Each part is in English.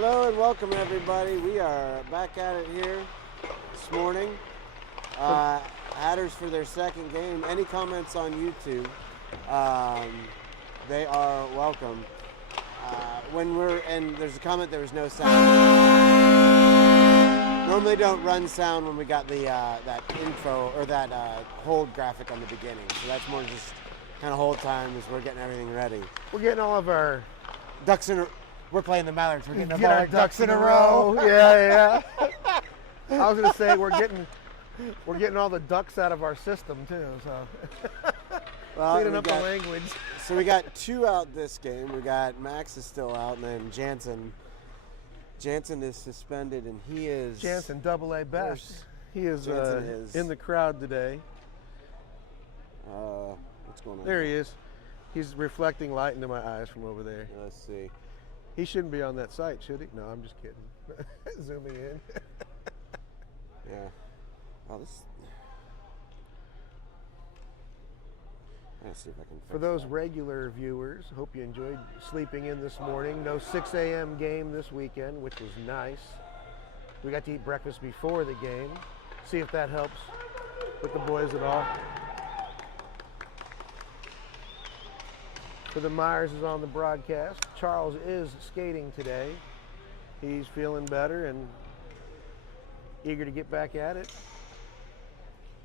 Hello and welcome everybody. We are back at it here this morning. Hatters for their second game. Any comments on YouTube, they are welcome. And there's a comment, there was no sound. Normally don't run sound when we got the that intro or that hold graphic on the beginning. So that's more just kind of hold time as we're getting everything ready. We're getting all of our ducks in a We're playing the Mallards. We're getting our ducks in a row. Yeah. I was gonna say we're getting all the ducks out of our system too. So cleaning up the language. So we got two out this game. We got Max is still out, and then Jansen is suspended, and he is Jansen AA best. He is in the crowd today. What's going on? There he is. He's reflecting light into my eyes from over there. Let's see. He shouldn't be on that site, should he? No, I'm just kidding. Zooming in. Yeah. Oh, this. Let's see if I can. For those regular viewers, hope you enjoyed sleeping in this morning. No 6 a.m. game this weekend, which was nice. We got to eat breakfast before the game. See if that helps with the boys at all. For the Myers is on the broadcast. Charles is skating today. He's feeling better and eager to get back at it.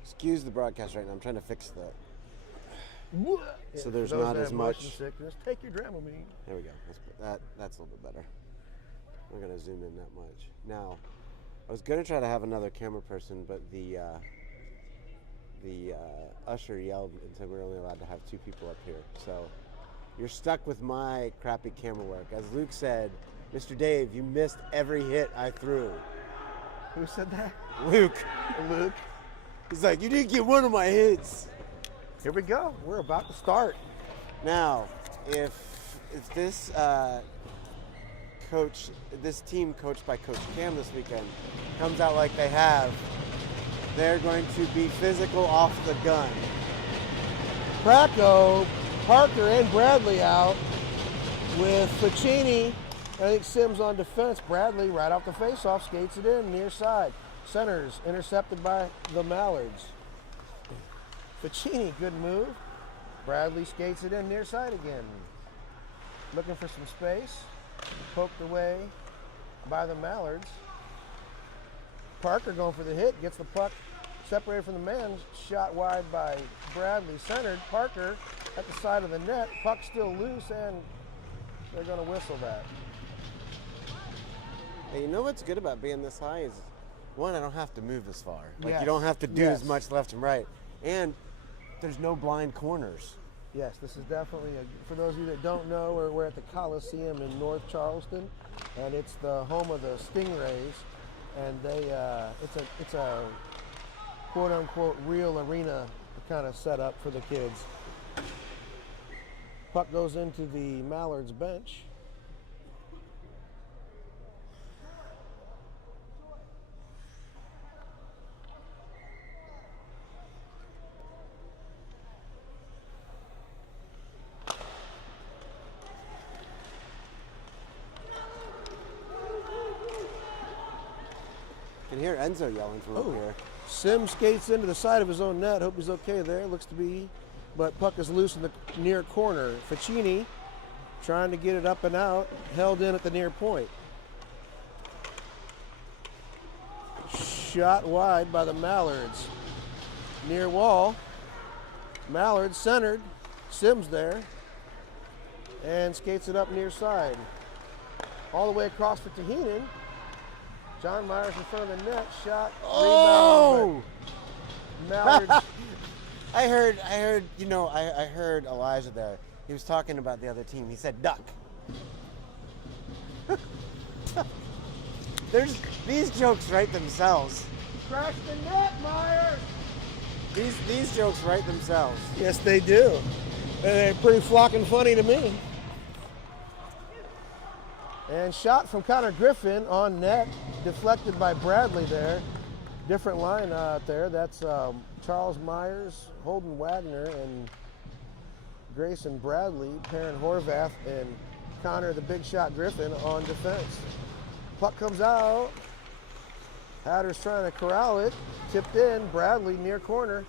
Excuse the broadcast right now. I'm trying to fix that. So there's those not that as have much. motion sickness, take your Dramamine. There we go. That's a little bit better. I'm gonna zoom in that much. Now, I was gonna try to have another camera person, but the usher yelled and said we're only allowed to have 2 people up here. So you're stuck with my crappy camera work. As Luke said, Mr. Dave, you missed every hit I threw. Who said that? Luke. Luke. He's like, you didn't get one of my hits. Here we go. We're about to start. Now, if this this team coached by Coach Cam this weekend comes out like they have, they're going to be physical off the gun. Praco, Parker, and Bradley out with Ficini. I think Sims on defense. Bradley right off the faceoff skates it in near side. Centers intercepted by the Mallards. Ficini, good move. Bradley skates it in near side again. Looking for some space. Poked away by the Mallards. Parker going for the hit. Gets the puck separated from the man. Shot wide by Bradley. Centered. Parker at the side of the net. Puck still loose, and they're going to whistle that. Hey, you know what's good about being this high is, one, I don't have to move as far. Like, yes. You don't have to do as much left and right. And there's no blind corners. Yes, this is definitely, for those of you that don't know, we're at the Coliseum in North Charleston, and it's the home of the Stingrays, and it's a quote-unquote real arena kind of set up for the kids. Puck goes into the Mallards bench. I can hear Enzo yelling from up here. Sims skates into the side of his own net. Hope he's okay there. Looks to be, but puck is loose in the near corner. Ficini trying to get it up and out. Held in at the near point. Shot wide by the Mallards. Near wall. Mallards centered. Sims there. And skates it up near side. All the way across for Tahinen. John Myers in front of the net, shot, oh! Rebound. Mallards. I heard Elijah there. He was talking about the other team. He said duck. These jokes write themselves. Crash the net, Myers! These jokes write themselves. Yes, they do. And they're pretty flocking funny to me. And shot from Connor Griffin on net, deflected by Bradley there. Different line out there. That's Charles Myers, Holden Wagner, and Grayson Bradley, Perrin Horvath, and Connor the Big Shot Griffin on defense. Puck comes out. Hatters trying to corral it. Tipped in. Bradley near corner.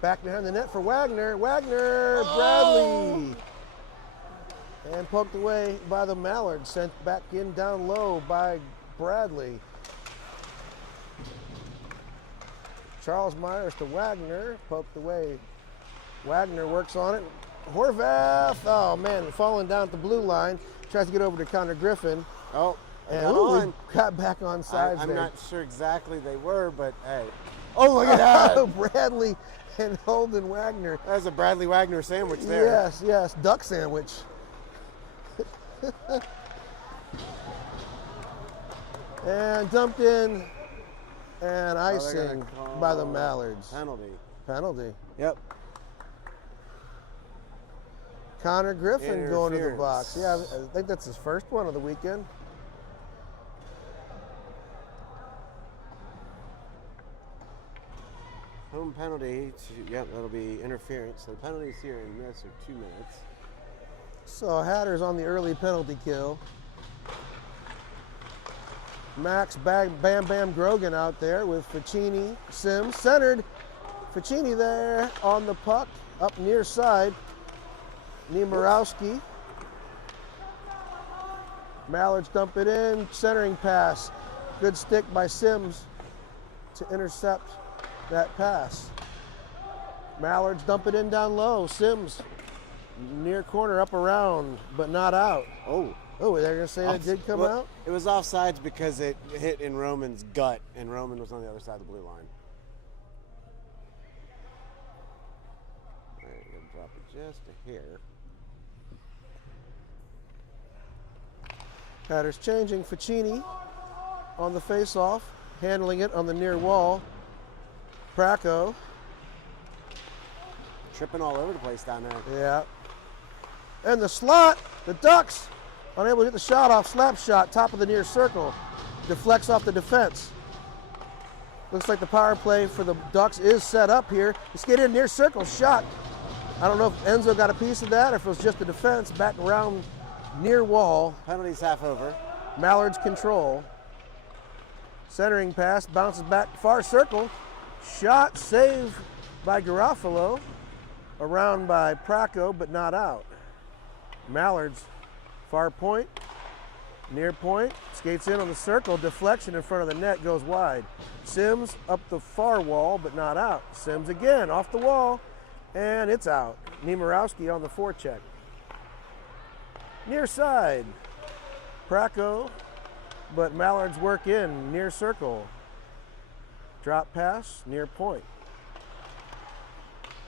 Back behind the net for Wagner. Wagner, Bradley. And poked away by the Mallard. Sent back in down low by Bradley. Charles Myers to Wagner. Poked away. Wagner works on it. Horvath, oh man, falling down at the blue line. Tries to get over to Connor Griffin. Oh, And got back on sides I'm there. not sure exactly they were, but hey. Oh, look at that. Bradley and Holden Wagner. That was a Bradley Wagner sandwich there. Yes, yes, duck sandwich. And dumped in and icing by the Mallards. Penalty. Yep. Connor Griffin going to the box. Yeah, I think that's his first one of the weekend. Home penalty. Yep, that'll be interference. So the penalties here in this are 2 minutes. So Hatters on the early penalty kill. Max Bam Bam Grogan out there with Ficini, Sims, centered. Ficini there on the puck, up near side. Niemirowski. Mallards dump it in, centering pass. Good stick by Sims to intercept that pass. Mallards dump it in down low. Sims near corner, up around, but not out. Oh, they're gonna say it did come out? It was offsides because it hit in Roman's gut, and Roman was on the other side of the blue line. All right, we're gonna drop it just a hair. Hatters changing. Ficini on the face-off, handling it on the near wall. Praco. Tripping all over the place down there. Yeah. And the slot, the Ducks, unable to get the shot off. Slap shot, top of the near circle. Deflects off the defense. Looks like the power play for the Ducks is set up here. He skated in near circle, shot. I don't know if Enzo got a piece of that or if it was just the defense. Back around near wall. Penalty's half over. Mallard's control. Centering pass, bounces back far circle. Shot, save by Garofalo. Around by Praco, but not out. Mallard's far point, near point, skates in on the circle, deflection in front of the net, goes wide. Sims up the far wall, but not out. Sims again, off the wall, and it's out. Niemirowski on the forecheck. Near side, Praco, but Mallard's work in, near circle. Drop pass, near point.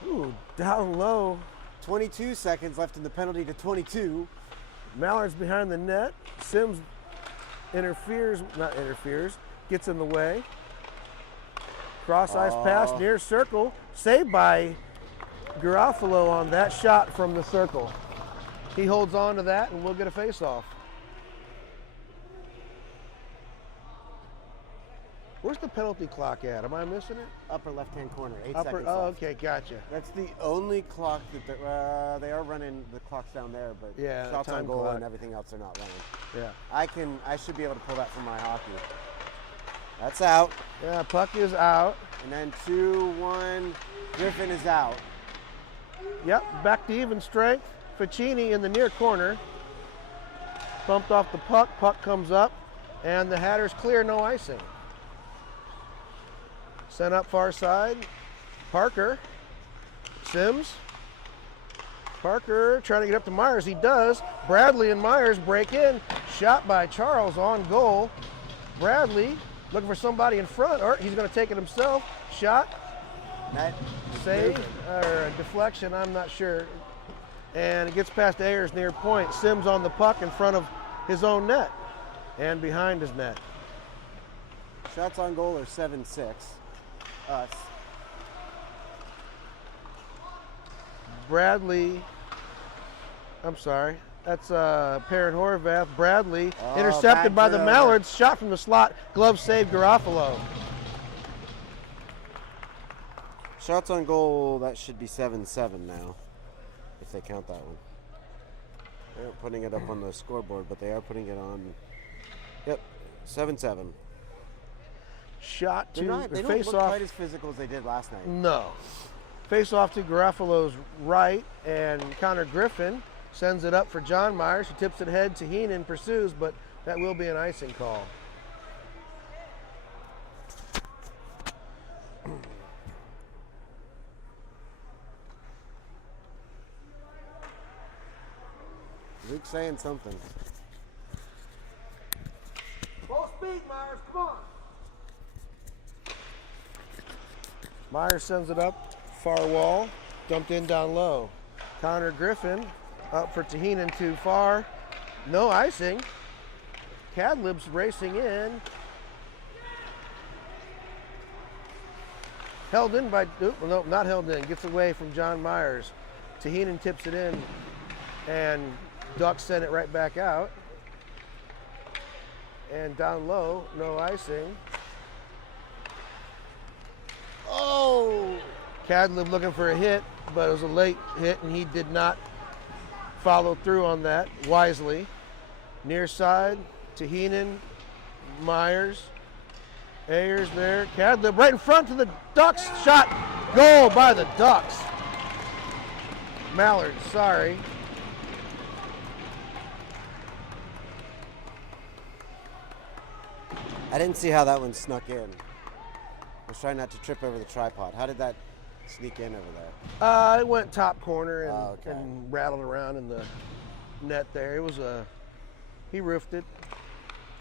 Ooh, down low. 22 seconds left in the penalty to 22. Mallard's behind the net. Sims gets in the way. Cross ice pass, near circle. Saved by Garofalo on that shot from the circle. He holds on to that and we'll get a face-off. Where's the penalty clock at? Am I missing it? Upper left-hand corner, 8 Upper, seconds oh, left. okay, gotcha. That's the only clock that they are running the clocks down there, but Yeah, shots on time goal clock. and everything else are not running. Yeah. I should be able to pull that from my hockey. That's out. Yeah, puck is out. And then 2-1, Griffin is out. Yep, back to even strength. Ficini in the near corner. Bumped off the puck. Puck comes up, and the Hatters clear, no icing. Sent up far side. Parker. Sims. Parker trying to get up to Myers. He does. Bradley and Myers break in. Shot by Charles on goal. Bradley looking for somebody in front, or he's going to take it himself. Shot. Net. Save or a deflection, I'm not sure. And it gets past Ayers near point. Sims on the puck in front of his own net and behind his net. Shots on goal are 7-6. Us. Bradley, I'm sorry, that's Perrin Horvath. Bradley intercepted by the Mallards. Shot from the slot. Glove save Garofalo. Shots on goal, that should be 7-7 now, if they count that one. They aren't putting it up on the scoreboard, but they are putting it on Yep, 7-7. Shot They to don't face look off. quite as physical as they did last night. No. Face off to Garofalo's right, and Connor Griffin sends it up for John Myers, who tips it ahead to Heenan, pursues, but that will be an icing call. Luke's saying something. Full speed, Myers, come on. Myers sends it up, far wall, dumped in down low. Connor Griffin up for Taheenan too far. No icing. Cadlib's racing in. Held in by, no, not held in, gets away from John Myers. Taheenan tips it in, and Ducks send it right back out. And down low, no icing. Oh! Cadlib looking for a hit, but it was a late hit, and he did not follow through on that wisely. Near side, Taheenan, Myers, Ayers there. Cadlib right in front to the Ducks. Shot, goal by the Ducks. Malard, sorry. I didn't see how that one snuck in. I was trying not to trip over the tripod. How did that sneak in over there? It went top corner and, Oh, okay. and rattled around in the net there. It was he roofed it.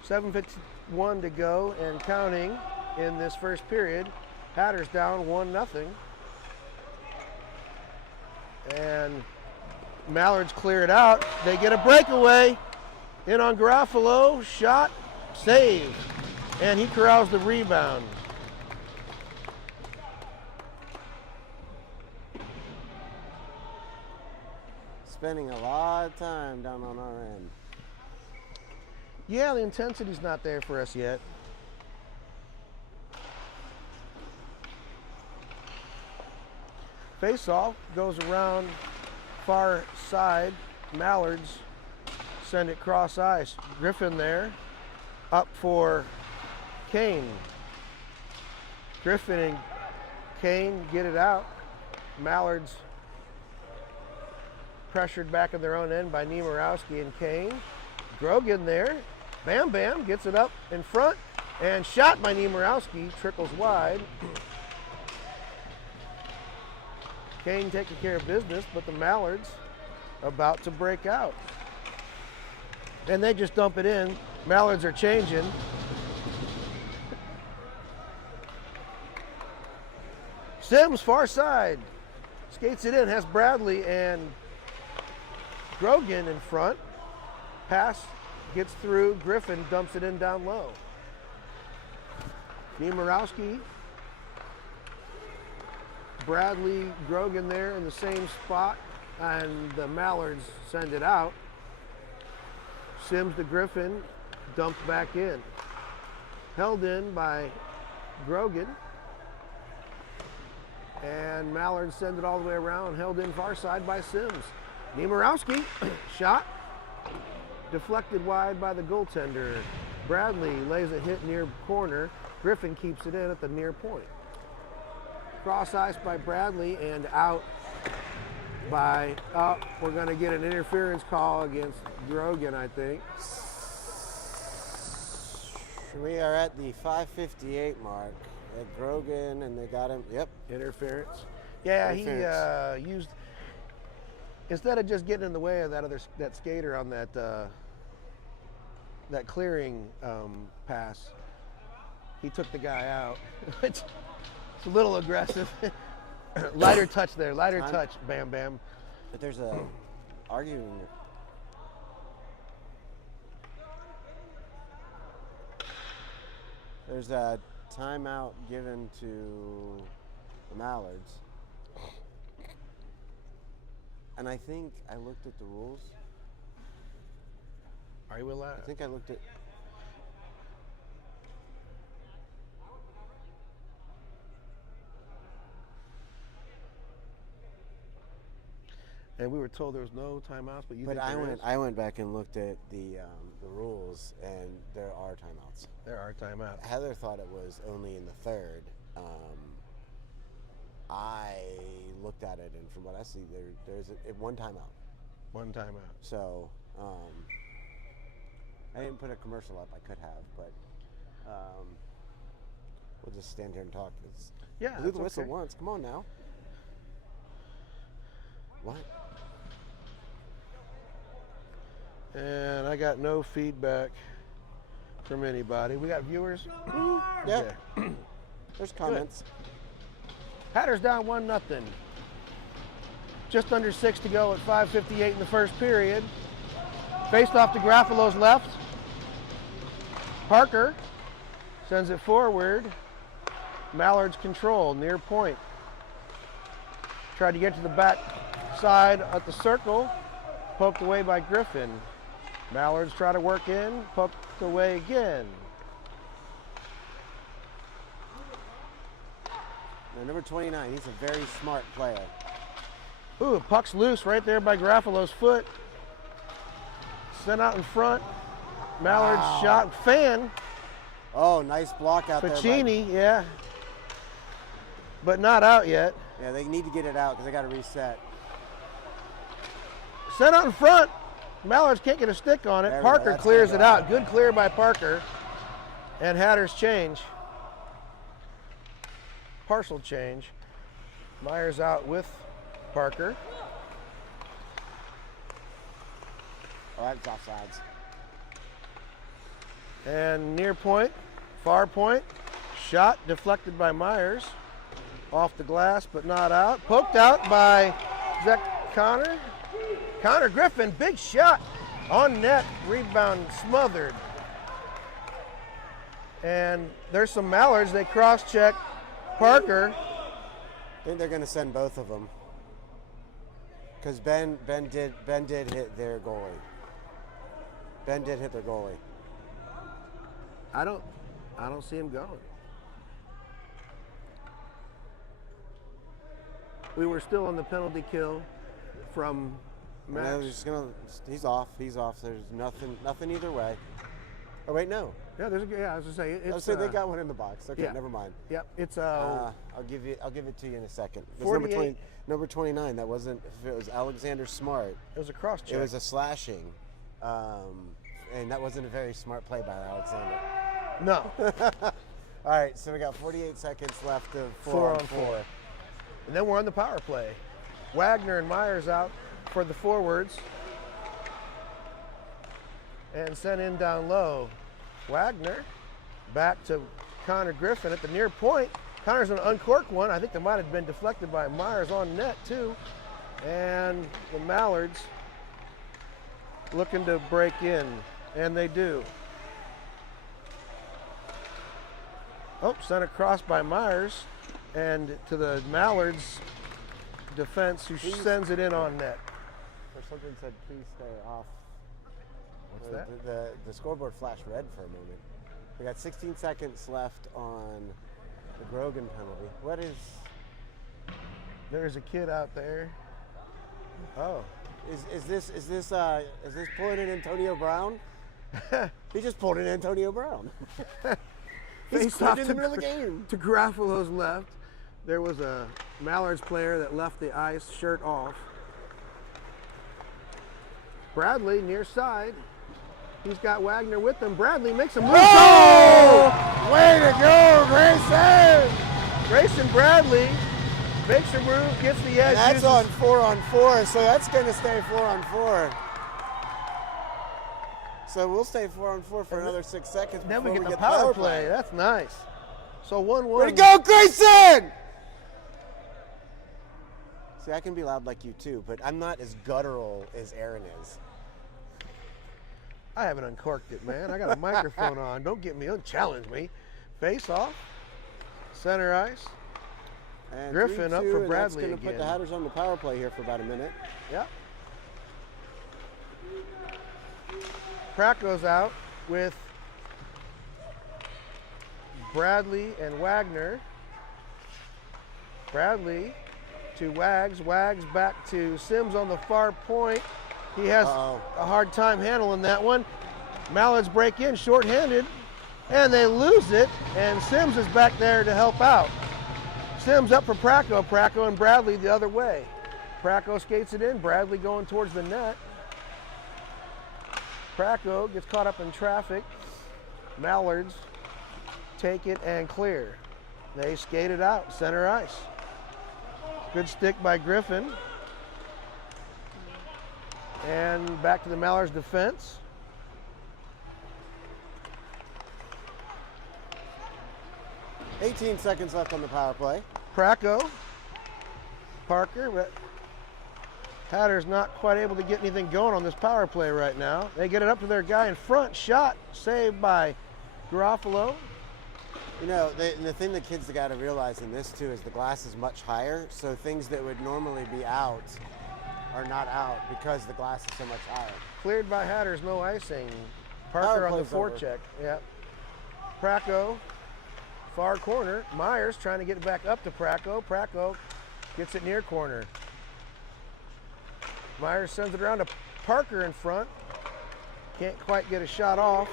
7:51 to go and counting in this first period. Hatters down 1-0. And Mallards clear it out. They get a breakaway. In on Garofalo. Shot. Save. And he corrals the rebound. Spending a lot of time down on our end. Yeah, the intensity's not there for us yet. Face-off goes around far side. Mallards send it cross ice. Griffin there, up for Kane. Griffin and Kane get it out. Mallards pressured back in their own end by Niemirowski and Kane. Grogan there. Bam Bam gets it up in front and shot by Niemirowski, trickles wide. Kane taking care of business, but the Mallards about to break out. And they just dump it in. Mallards are changing. Sims, far side. Skates it in, has Bradley and Grogan in front. Pass gets through. Griffin dumps it in down low. Niemirowski, Bradley, Grogan there in the same spot, and the Mallards send it out. Sims to Griffin, dumped back in. Held in by Grogan. And Mallards send it all the way around, held in far side by Sims. Niemirowski, shot, deflected wide by the goaltender. Bradley lays a hit near corner. Griffin keeps it in at the near point. Cross ice by Bradley and out by, we're going to get an interference call against Grogan, I think. We are at the 5:58 mark at Grogan, and they got him. Yep. Interference. Yeah, Interference. he used, instead of just getting in the way of that skater on that clearing pass, he took the guy out. It's a little aggressive. Lighter touch there, lighter touch, Bam Bam. But there's a arguing. There's a timeout given to the Mallards. And I think I looked at the rules. Are you allowed? I think I looked at. And we were told there was no timeouts, but you But think there is? I went back and looked at the rules, and there are timeouts. There are timeouts. Heather thought it was only in the third. I looked at it, and from what I see, there's one timeout. One timeout. So I didn't put a commercial up. I could have, but we'll just stand here and talk. Yeah, blew the that's whistle okay. once. Come on now. What? And I got no feedback from anybody. We got viewers? Yeah. Okay. There's comments. Hatters down 1-0. Just under 6 to go at 5:58 in the first period. Faced off to Garofalo's left. Parker sends it forward. Mallard's control, near point. Tried to get to the back side at the circle. Poked away by Griffin. Mallard's try to work in, poked away again. Now, number 29, he's a very smart player. Ooh, puck's loose right there by Garofalo's foot. Sent out in front. Mallard's shot. Fan. Oh, nice block out there. Pacini, yeah. But not out yet. Yeah, they need to get it out because they got to reset. Sent out in front. Mallards can't get a stick on it. There we go. Parker That's clears good. it out. Good clear by Parker. And Hatters change. Partial change. Myers out with Parker. Oh, that's offsides. And near point, far point. Shot deflected by Myers. Off the glass, but not out. Poked out by, is that Connor? Connor Griffin, big shot. On net, rebound smothered. And there's some Mallards. They cross-check Parker. I think they're going to send both of them because Ben did hit their goalie. Ben did hit their goalie. I don't see him going. We were still on the penalty kill from Max. He's off. He's off. There's nothing either way. Oh wait, no. Yeah, I was gonna say I was saying they got one in the box. Okay, yeah. never mind. Yep, it's I'll give it to you in a second. It was 48. number 29. That wasn't. If it was Alexander Smart, it was a cross check. it was a slashing, and that wasn't a very smart play by Alexander. No. All right, so we got 48 seconds left of 4 on 4. And then we're on the power play. Wagner and Myers out for the forwards. And sent in down low. Wagner back to Connor Griffin at the near point. Connor's going to uncork one. I think that might have been deflected by Myers on net too. And the Mallards looking to break in, and they do. Oh, sent across by Myers and to the Mallards defense, who sends it in on net. Or something said, please stay off. What's that? The scoreboard flashed red for a moment. We got 16 seconds left on the Grogan penalty. What is? There's a kid out there. Oh. Is this pulling in Antonio Brown? He just pulled in Antonio Brown. He's Face quit off in the middle of the game. To Garofalo's left. There was a Mallards player that left the ice, shirt off. Bradley near side. He's got Wagner with him. Bradley makes a move. Oh! Way to go, Grayson! Grayson Bradley makes a move, gets the edge. And that's on 4, so that's going to stay 4. So we'll stay 4 for another 6 seconds. Then we before get the power play. That's nice. So 1-1. Way to go, Grayson! See, I can be loud like you too, but I'm not as guttural as Aaron is. I haven't uncorked it, man. I got a microphone on. Don't challenge me. Face off. Center ice. And Griffin 3-2, up for and Bradley that's going to put again. the Hatters on the power play here for about a minute. Yep. Pratt goes out with Bradley and Wagner. Bradley to Wags. Wags back to Sims on the far point. He has a hard time handling that one. Mallards break in shorthanded, and they lose it, and Sims is back there to help out. Sims up for Pracko. Pracko and Bradley the other way. Pracko skates it in. Bradley going towards the net. Pracko gets caught up in traffic. Mallards take it and clear. They skate it out, center ice. Good stick by Griffin. And back to the Mallards defense. "18 seconds left on the power play." Pracko, Parker, but Hatter's not quite able to get anything going on this power play right now. They get it up to their guy in front. Shot saved by Garofalo. You know, the thing the kids got to realize in this too is the glass is much higher, so things that would normally be out are not out because the glass is so much higher. Cleared by Hatters, no icing. Parker on the forecheck. Yep. Pracko, far corner. Myers trying to get it back up to Pracko. Pracko gets it near corner. Myers sends it around to Parker in front. Can't quite get a shot off.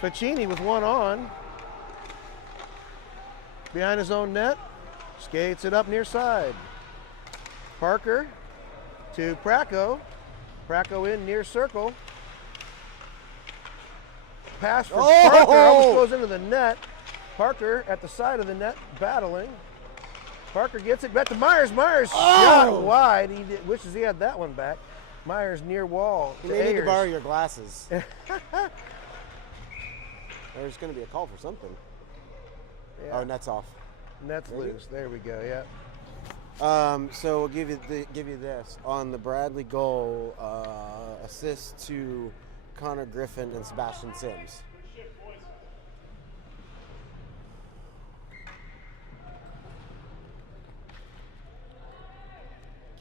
Ficini with one on. Behind his own net. Skates it up near side. Parker to Pracko. Pracko in near circle. Pass for Parker. Almost goes into the net. Parker at the side of the net battling. Parker gets it back to Myers. Myers shot wide. He wishes he had that one back. Myers near wall. You need to borrow your glasses. There's going to be a call for something. Yeah. Oh, net's off. Net's loose. There we go. Yeah. So we'll give you this on the Bradley goal. Assist to Connor Griffin and Sebastian Sims.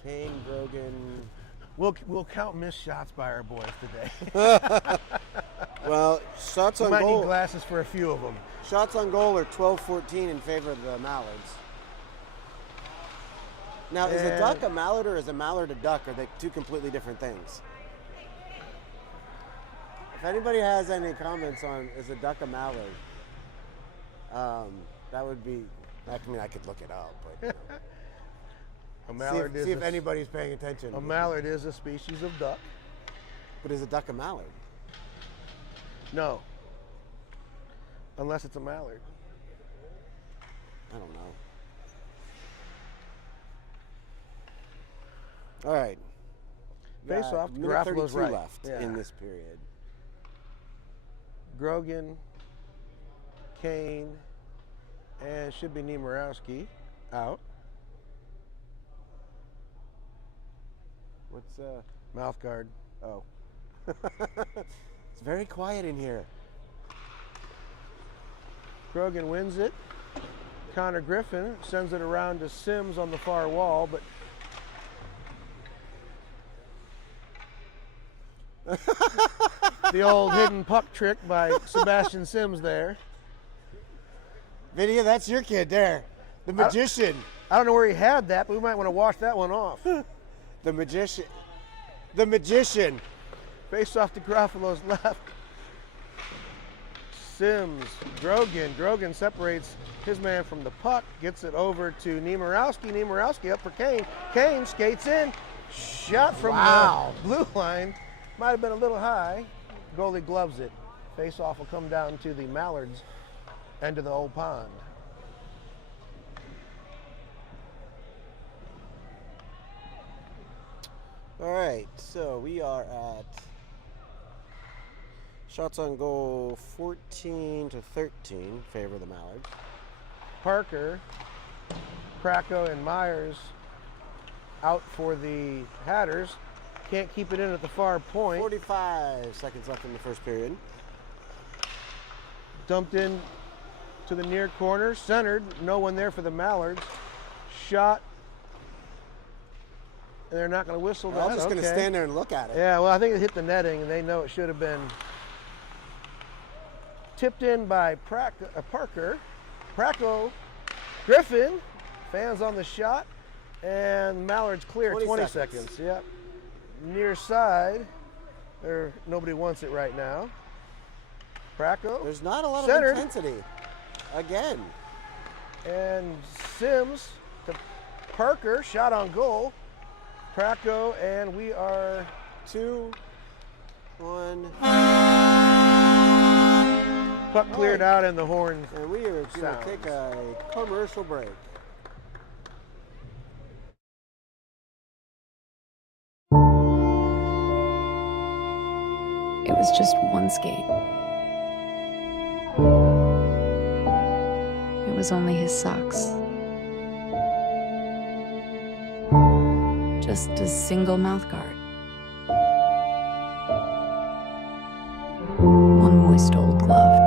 Kane, Brogan. We'll count missed shots by our boys today. Well, shots on might goal. need glasses for a few of them. Shots on goal are 12-14 in favor of the Mallards. Now, is a duck a mallard or is a mallard a duck? Are they two completely different things? If anybody has any comments on is a duck a mallard, that would be. I mean, I could look it up, but. You know. A mallard see if anybody's paying attention. A mallard is a species of duck. But is a duck a mallard? No. Unless it's a mallard. I don't know. All right. Face off. Minute 32 right. left in this period. Grogan, Kane, and should be Niemirowski out. What's mouth guard? Oh. It's very quiet in here. Grogan wins it. Connor Griffin sends it around to Sims on the far wall, but the old hidden puck trick by Sebastian Sims there. Video, that's your kid there. The magician. I don't know where he had that, but we might want to wash that one off. The magician. The magician. Face off to Garofalo's left. Sims, Grogan. Grogan separates his man from the puck, gets it over to Niemirowski. Niemirowski up for Kane. Kane skates in. Shot from the blue line. Might have been a little high. Goalie gloves it. Face off will come down to the Mallards end of the old pond. All right, so we are at shots on goal 14-13, favor the Mallards. Parker, Pracko, and Myers out for the Hatters. Can't keep it in at the far point. 45 seconds left in the first period. Dumped in to the near corner, centered, no one there for the Mallards. Shot. And they're not going to whistle that. I'm just going to stand there and look at it. Yeah, well, I think it hit the netting, and they know it should have been tipped in by Parker. Pracko, Griffin, fans on the shot. And Mallard's clear, 20 seconds. Yep. Near side, nobody wants it right now. Praco. There's not a lot centered. of intensity. Again. And Sims to Parker, shot on goal. Praco, and we are 2-1. Puck cleared out and the horn. And we are going to take a commercial break. It was just one skate. It was only his socks. Just a single mouthguard. One moist old glove.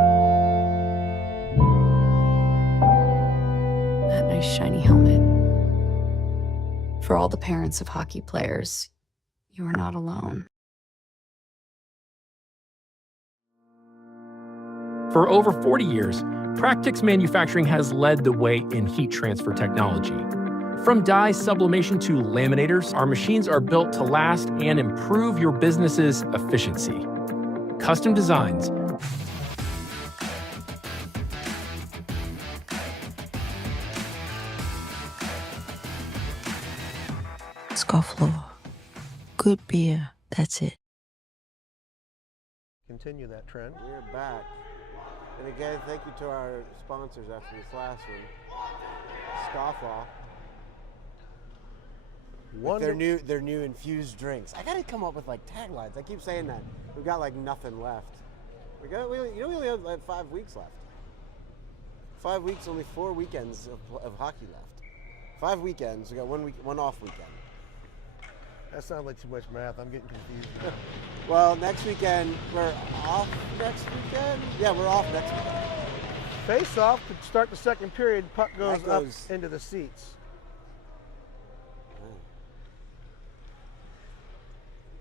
That nice shiny helmet. For all the parents of hockey players, you are not alone. For over 40 years, Practix Manufacturing has led the way in heat transfer technology. From dye sublimation to laminators, our machines are built to last and improve your business's efficiency. Custom designs, Scofflaw. Good beer, that's it. Continue that trend. We're back. And again, thank you to our sponsors after this last one. Scofflaw. Their new infused drinks. I gotta come up with like taglines. I keep saying that. We've got like nothing left. We only have like 5 weeks left. 5 weeks, only 4 weekends of hockey left. 5 weekends. We got 1 week, 1 off weekend. That sounds like too much math. I'm getting confused now. Well, next weekend we're off. Next weekend, yeah, we're off next weekend. Face off to start the second period. Puck goes up into the seats.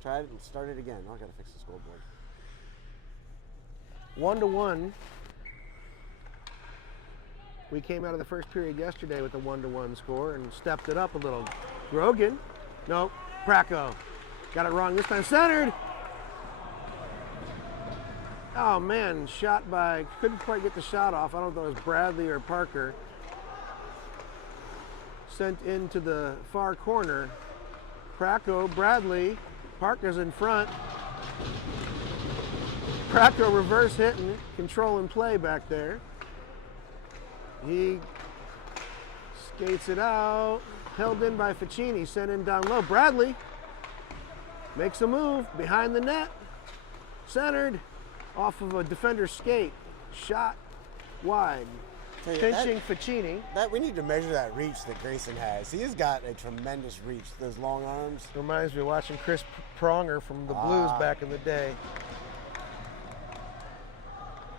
Try it and start it again. Oh, I gotta fix the scoreboard. 1-1. We came out of the first period yesterday with a 1-1 score and stepped it up a little. Grogan, nope. Praco, got it wrong this time. Centered. Oh man, shot by, couldn't quite get the shot off. I don't know if it was Bradley or Parker. Sent into the far corner. Praco, Bradley, Parker's in front. Praco reverse hitting, control and play back there. He skates it out, held in by Ficini, sent in down low. Bradley makes a move behind the net, centered off of a defender's skate, shot wide, pinching Ficini. We need to measure that reach that Grayson has. He has got a tremendous reach, those long arms. Reminds me of watching Chris Pronger from the Blues back in the day.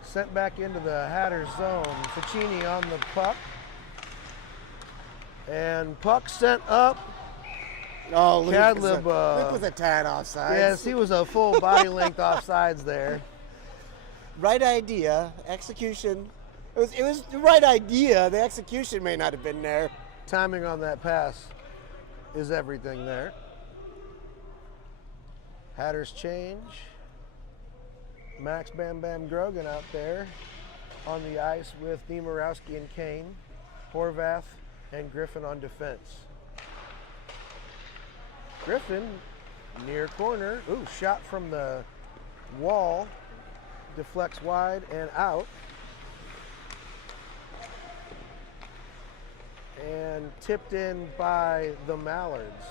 Sent back into the Hatters zone. Ficini on the puck. And puck sent up. Oh, Luke Cadlib, was a tad offsides. Yes, he was a full body length offsides there. Right idea, execution. It was the right idea. The execution may not have been there. Timing on that pass is everything there. Hatters change. Max Bam Bam Grogan out there on the ice with Niemirowski and Kane, Horvath and Griffin on defense. Griffin near corner. Ooh, shot from the wall. Deflects wide and out. And tipped in by the Mallards.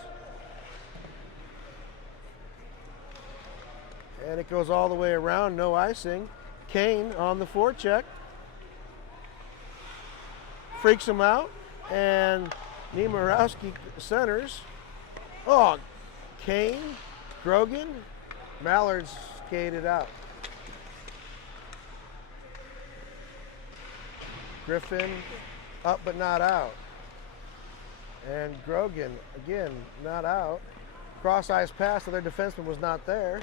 And it goes all the way around, no icing. Kane on the forecheck. Freaks him out, and Niemirowski centers. Oh, Kane, Grogan, Mallard's skated out. Griffin up but not out. And Grogan, again, not out. Cross ice pass, the other defenseman was not there.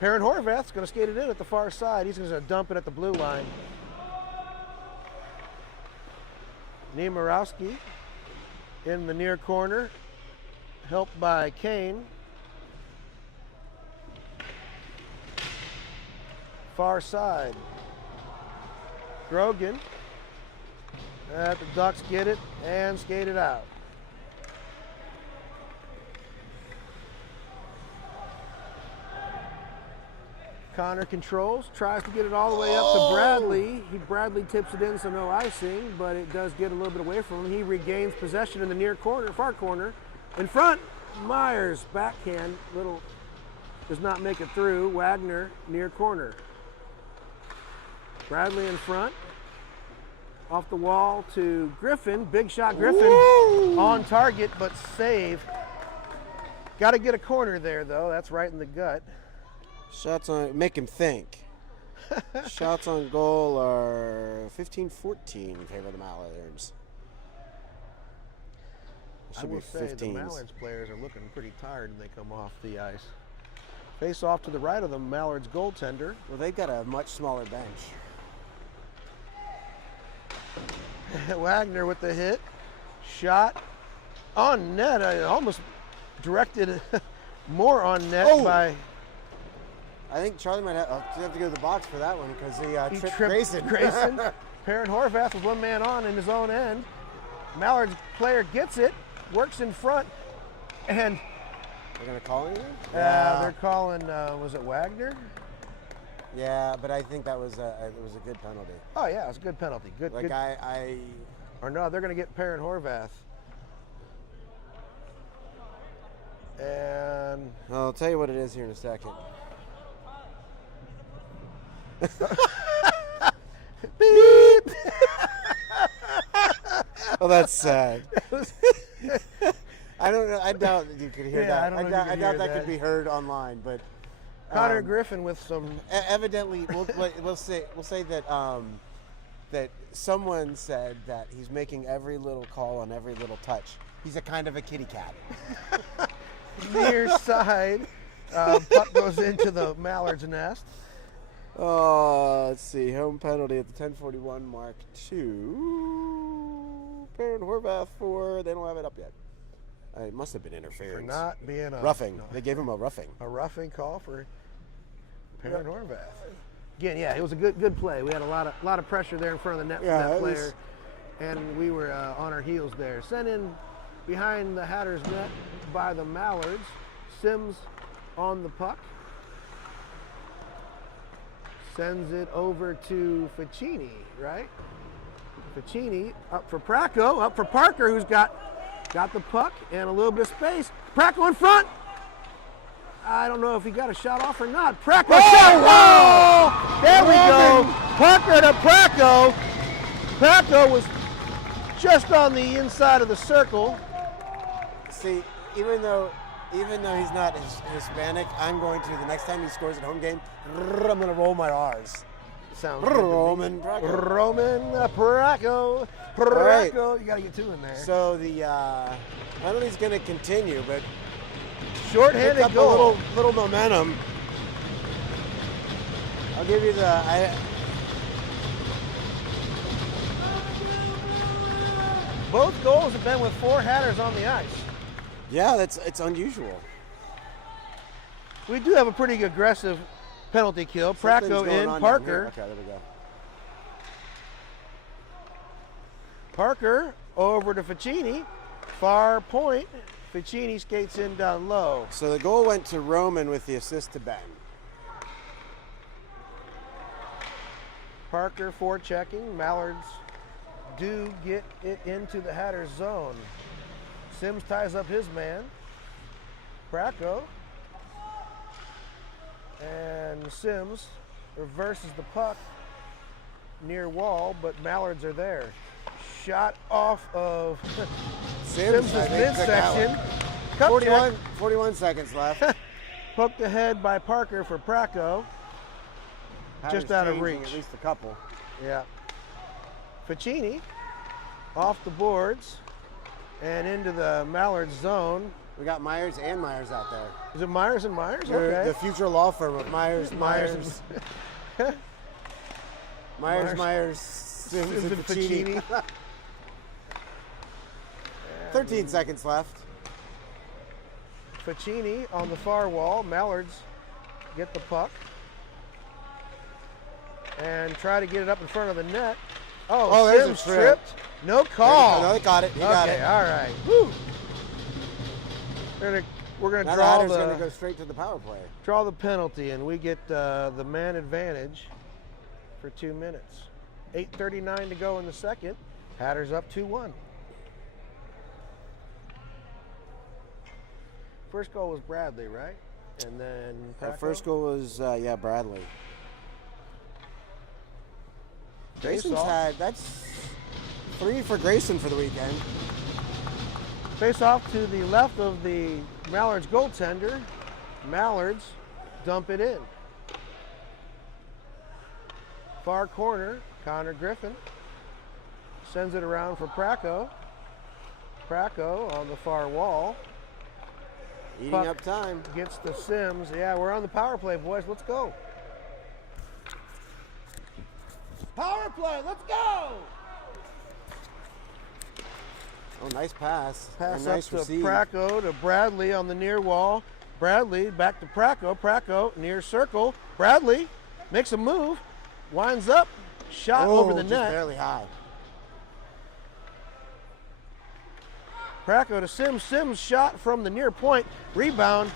Perrin Horvath's going to skate it in at the far side. He's going to dump it at the blue line. Niemirowski in the near corner. helped by Kane. Far side. Grogan. The Ducks get it and skate it out. Connor controls, tries to get it all the way up to Bradley. Bradley tips it in, so no icing, but it does get a little bit away from him. He regains possession in the near corner, far corner. In front, Myers, backhand, does not make it through. Wagner, near corner. Bradley in front. Off the wall to Griffin, big shot Griffin. Woo! On target, but save. Got to get a corner there, though. That's right in the gut. Shots on, make him think. Shots on goal are 15-14 in favor of the Mallards. I will say the Mallards players are looking pretty tired when they come off the ice. Face off to the right of the Mallards goaltender. Well, they've got a much smaller bench. Wagner with the hit. Shot on net. I almost directed more on net by... I think Charlie might have to go to the box for that one because he tripped Grayson. Perrin Horvath with one man on in his own end. Mallard's player gets it, works in front, and they're going to call anything? They're calling, was it Wagner? Yeah, but I think that was it was a good penalty. Oh yeah, it was a good penalty. Good. Like good. Or no, they're going to get Perrin Horvath. And I'll tell you what it is here in a second. Beep. Oh, that's sad. I don't know. I doubt you could hear that. I doubt that could be heard online. But Connor Griffin with some. Evidently, we'll say that that someone said that he's making every little call on every little touch. He's a kind of a kitty cat. Near side, puck goes into the Mallard's nest. Oh, let's see. Home penalty at the 10:41 mark. 2. Perrin Horvath 4. They don't have it up yet. It must have been interference. For not being a roughing. They gave him a roughing. A roughing call for Perrin Horvath. Again, yeah, it was a good play. We had a lot of pressure there in front of the net for that player, and we were on our heels there. Sent in behind the Hatters net by the Mallards. Sims on the puck. Sends it over to Ficini, right? Ficini up for Pracco, up for Parker, who's got the puck and a little bit of space. Pracco in front. I don't know if he got a shot off or not. Pracco shot. Whoa! There we go. Parker to Pracco. Pracco was just on the inside of the circle. See, even though he's not Hispanic, I'm going to, the next time he scores at home game, I'm going to roll my R's. Sounds Roman Pracco. Roman Pracco. Right. You got to get two in there. So the penalty's going to continue, but short-handed up goal. A little momentum. I'll give you both goals have been with 4 Hatters on the ice. Yeah, it's unusual. We do have a pretty aggressive penalty kill. Pracco in, Parker. Okay, there we go. Parker over to Ficini. Far point. Ficini skates in down low. So the goal went to Roman with the assist to Ben. Parker forechecking. Mallards do get it into the Hatters zone. Sims ties up his man. Pracco. And Sims reverses the puck near wall, but Mallards are there. Shot off of Sims' midsection. 41 seconds left. Poked ahead by Parker for Pracco. Just out of reach. At least a couple. Yeah. Ficini off the boards and into the Mallard zone. We got Myers and Myers out there. Is it Myers and Myers? Okay. The future law firm of Myers. Sims, and Ficini. 13 seconds left. Ficini on the far wall. Mallards get the puck and try to get it up in front of the net. Oh, there's a Sims trip. tripped. No call. No, he got it. He got it. All right. Woo. We're gonna Now draw the Hatter's going to go straight to the power play. draw the penalty, and we get the man advantage for 2 minutes. 8:39 to go in the second. Hatters up 2-1. First goal was Bradley, right? And then Our first goal was, Bradley. Grayson's Face-off. that's 3 for Grayson for the weekend. Face off to the left of the Mallards goaltender. Mallards dump it in. Far corner, Connor Griffin sends it around for Praco. Praco on the far wall. Eating Puck up time. gets the Sims. Yeah, we're on the power play, boys. Let's go. Power play, let's go! Oh, nice pass. Pass and up nice to receive. Praco to Bradley on the near wall. Bradley back to Praco. Praco near circle. Bradley makes a move, winds up, shot over the just net. barely high. Praco to Sims. Sims shot from the near point. Rebound.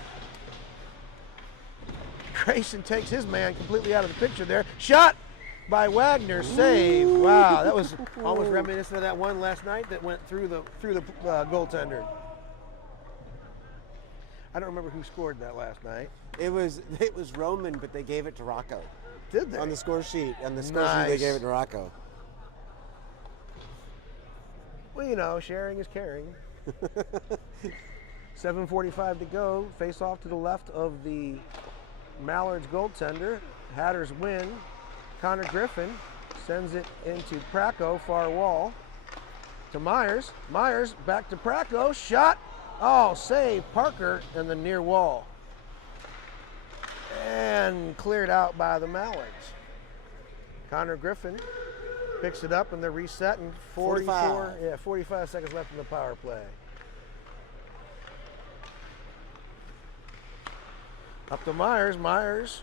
Grayson takes his man completely out of the picture there. Shot by Wagner. Save. Wow, that was almost reminiscent of that one last night that went through the goaltender. I don't remember who scored that last night. It was Roman, but they gave it to Rocco. Did they? On the score sheet. On the score sheet, Nice. they gave it to Rocco. Well, you know, sharing is caring. 7:45 to go. Face off to the left of the Mallards goaltender. Hatters win. Connor Griffin sends it into Praco, far wall. To Myers. Myers back to Praco. Shot. Oh, save. Parker in the near wall. And cleared out by the Mallards. Connor Griffin picks it up and they're resetting. 45 seconds left in the power play. Up to Myers. Myers.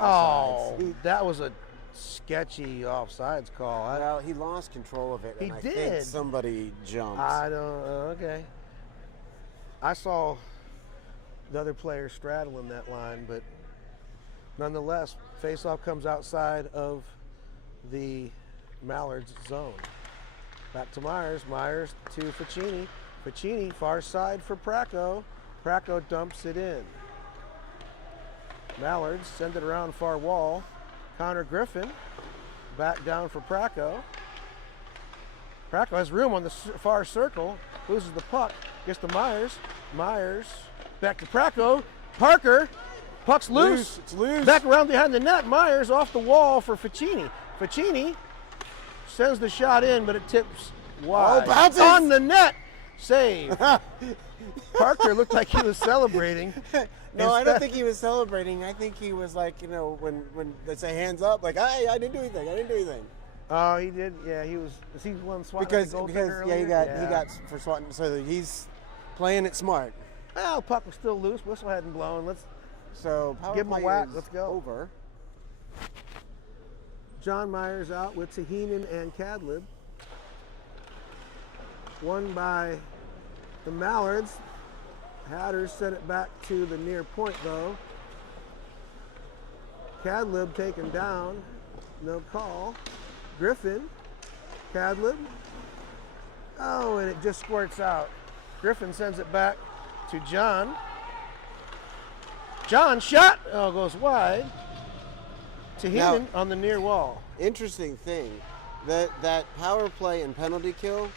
Oh, that was a sketchy offsides call. Well, he lost control of it, and He I did. think somebody jumped. I don't. Okay. I saw the other player straddling that line, but nonetheless, faceoff comes outside of the Mallards zone. Back to Myers. Myers to Ficini. Ficini far side for Praco. Praco dumps it in. Mallards send it around far wall. Connor Griffin back down for Praco. Praco has room on the far circle. Loses the puck. Gets to Myers. Myers back to Praco. Parker. Puck's loose. It's loose. Back around behind the net. Myers off the wall for Ficini. Ficini sends the shot in, but it tips wide. Oh, bounces. On the net. Save. Parker looked like he was celebrating. No, I don't think he was celebrating. I think he was like, when they say hands up, like, hey, I didn't do anything. I didn't do anything. Oh, he did. Yeah, he was. Is he one swatting Because the goaltender earlier? he got for swatting. So he's playing it smart. Well, puck was still loose. Whistle hadn't blown. Let's So power give him a play whack. is Let's go. Over. John Myers out with Tahinen and Cadlib. Won by the Mallards. Hatters sent it back to the near point though. Cadlib taken down. No call. Griffin. Cadlib. Oh, and it just squirts out. Griffin sends it back to John. John shot. Oh, goes wide. Tahinen on the near wall. Interesting thing, that power play and penalty kill.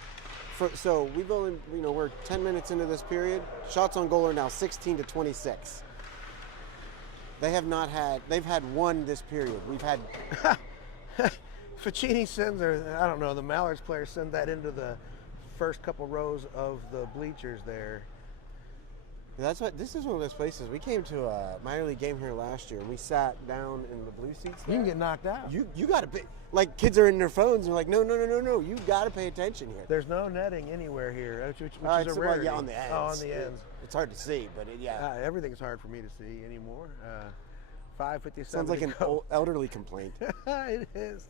So we've only, we're 10 minutes into this period. Shots on goal are now 16 to 26. They've had one this period. We've had. Ficini sends, or I don't know, the Mallards players send that into the first couple rows of the bleachers there. This is one of those places. We came to a minor league game here last year, and we sat down in the blue seats there. You can get knocked out. You got to pay. Like, kids are in their phones, and you're like, no. You got to pay attention here. There's no netting anywhere here, which is a Well, rarity. yeah, on the ends. Oh, on the ends. It's hard to see, but yeah. Everything's hard for me to see anymore. 5:57. Sounds like an elderly complaint. It is.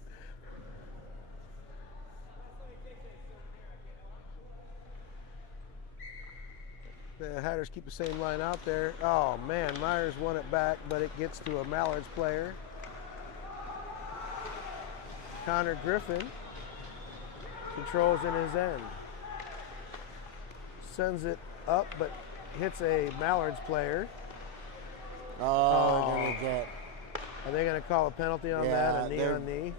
The Hatters keep the same line out there. Oh man, Myers won it back, but it gets to a Mallard's player. Connor Griffin controls in his end. Sends it up, but hits a Mallard's player. Oh, they're going to get... Are they going to call a penalty on Yeah, that? A knee on knee?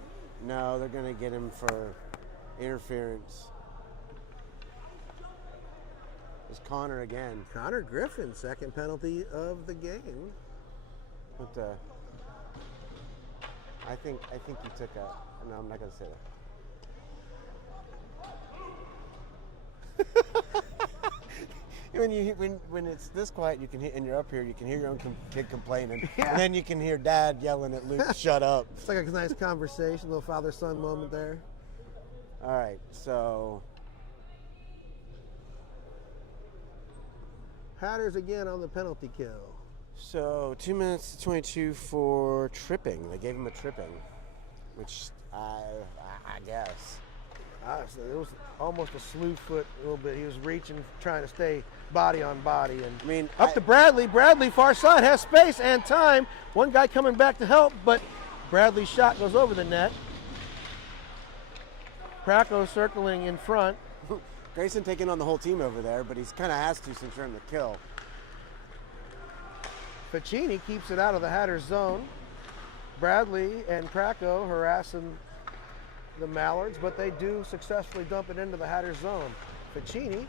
No, they're going to get him for interference. It's Connor again. Connor Griffin, second penalty of the game. But I think he took a... No, I'm not going to say that. When it's this quiet, you can hear, and you're up here, you can hear your own kid complaining, and then you can hear Dad yelling at Luke, "Shut up!" It's like a nice conversation, little father-son moment there. All right, so Hatters again on the penalty kill. So 2 minutes to 22 for tripping. They gave him a tripping, which I guess. So it was almost a slew foot a little bit. He was reaching, trying to stay body on body. And I mean, up to Bradley. Bradley, far side, has space and time. One guy coming back to help, but Bradley's shot goes over the net. Praco circling in front. Grayson taking on the whole team over there, but he's kind of has to since you're in the kill. Ficini keeps it out of the Hatters zone. Bradley and Praco harassing the Mallards, but they do successfully dump it into the Hatters zone. Ficini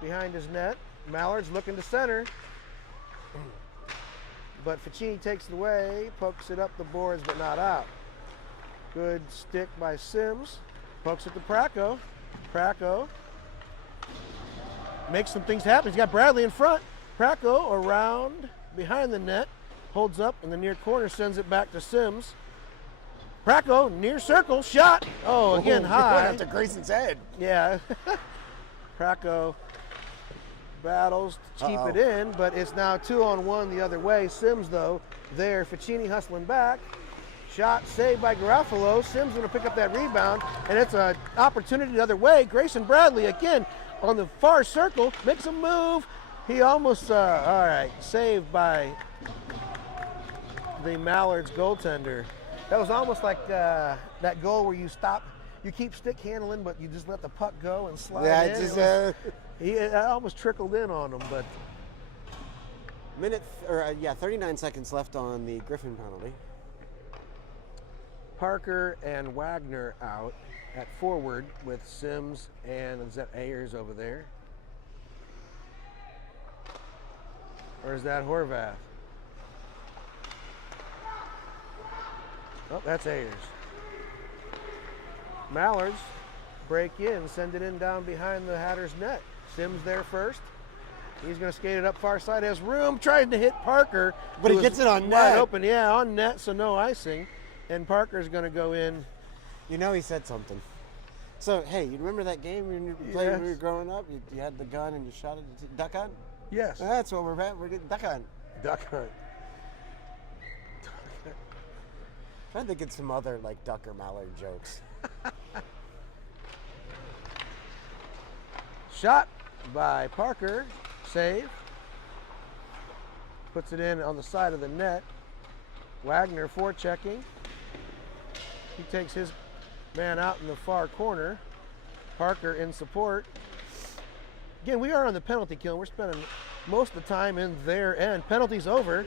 behind his net. Mallard's looking to center, but Ficini takes it away, pokes it up the boards, but not out. Good stick by Sims. Pokes it to Praco. Praco makes some things happen. He's got Bradley in front. Praco around behind the net, holds up in the near corner, sends it back to Sims. Praco, near circle, shot. Oh, again, high. After Grayson's head. Yeah. Praco battles to keep it in, but it's now 2-on-1 the other way. Sims, though, there. Ficini hustling back. Shot saved by Garofalo. Sims going to pick up that rebound, and it's an opportunity the other way. Grayson Bradley, again, on the far circle, makes a move. He almost, all right, saved by the Mallards goaltender. That was almost like that goal where you stop, you keep stick handling, but you just let the puck go and slide in. It almost trickled in on him, but. 39 seconds left on the Griffin penalty. Parker and Wagner out at forward with Sims and is that Ayers over there? Or is that Horvath? Oh, that's Ayers. Mallards break in, send it in down behind the Hatters net. Sims there first. He's going to skate it up far side, has room, trying to hit Parker. But he gets it on net. Wide open, yeah, on net, so no icing. And Parker's going to go in. You know he said something. So, hey, you remember that game when you played when we were growing up? You had the gun and you shot it, duck hunt? Yes. That's what we're at. We're getting duck hunt. Duck hunt. Trying to think of some other like duck or mallard jokes. Shot by Parker, save. Puts it in on the side of the net. Wagner forechecking. He takes his man out in the far corner. Parker in support. Again, we are on the penalty kill. We're spending most of the time in their end. Penalty's over.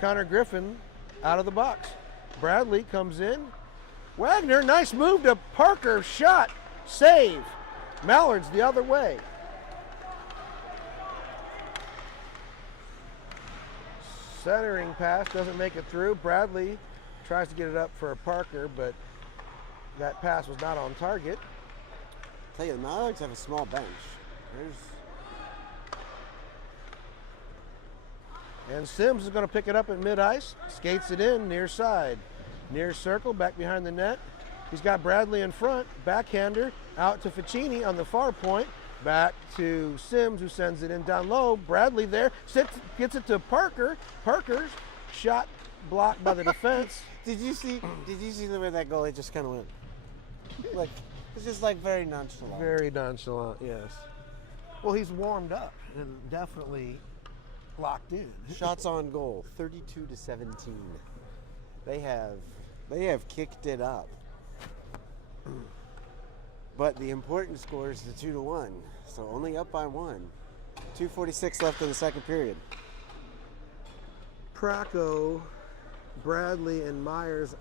Connor Griffin out of the box. Bradley comes in. Wagner, nice move to Parker. Shot, save. Mallard's the other way. Centering pass doesn't make it through. Bradley tries to get it up for Parker, but that pass was not on target. I'll tell you, the Mallards have a small bench. And Sims is going to pick it up at mid-ice, skates it in, near side. Near circle, back behind the net. He's got Bradley in front, backhander, out to Ficini on the far point. Back to Sims, who sends it in down low. Bradley there, gets it to Parker. Parker's shot blocked by the defense. Did you see the way that goalie just kind of went? Like, it's just like very nonchalant. Very nonchalant, yes. Well, he's warmed up and definitely locked in. Shots on goal, 32-17. They have kicked it up. But the important score is the 2-1, so only up by 1. 2:46 left in the second period. Praco, Bradley, and Myers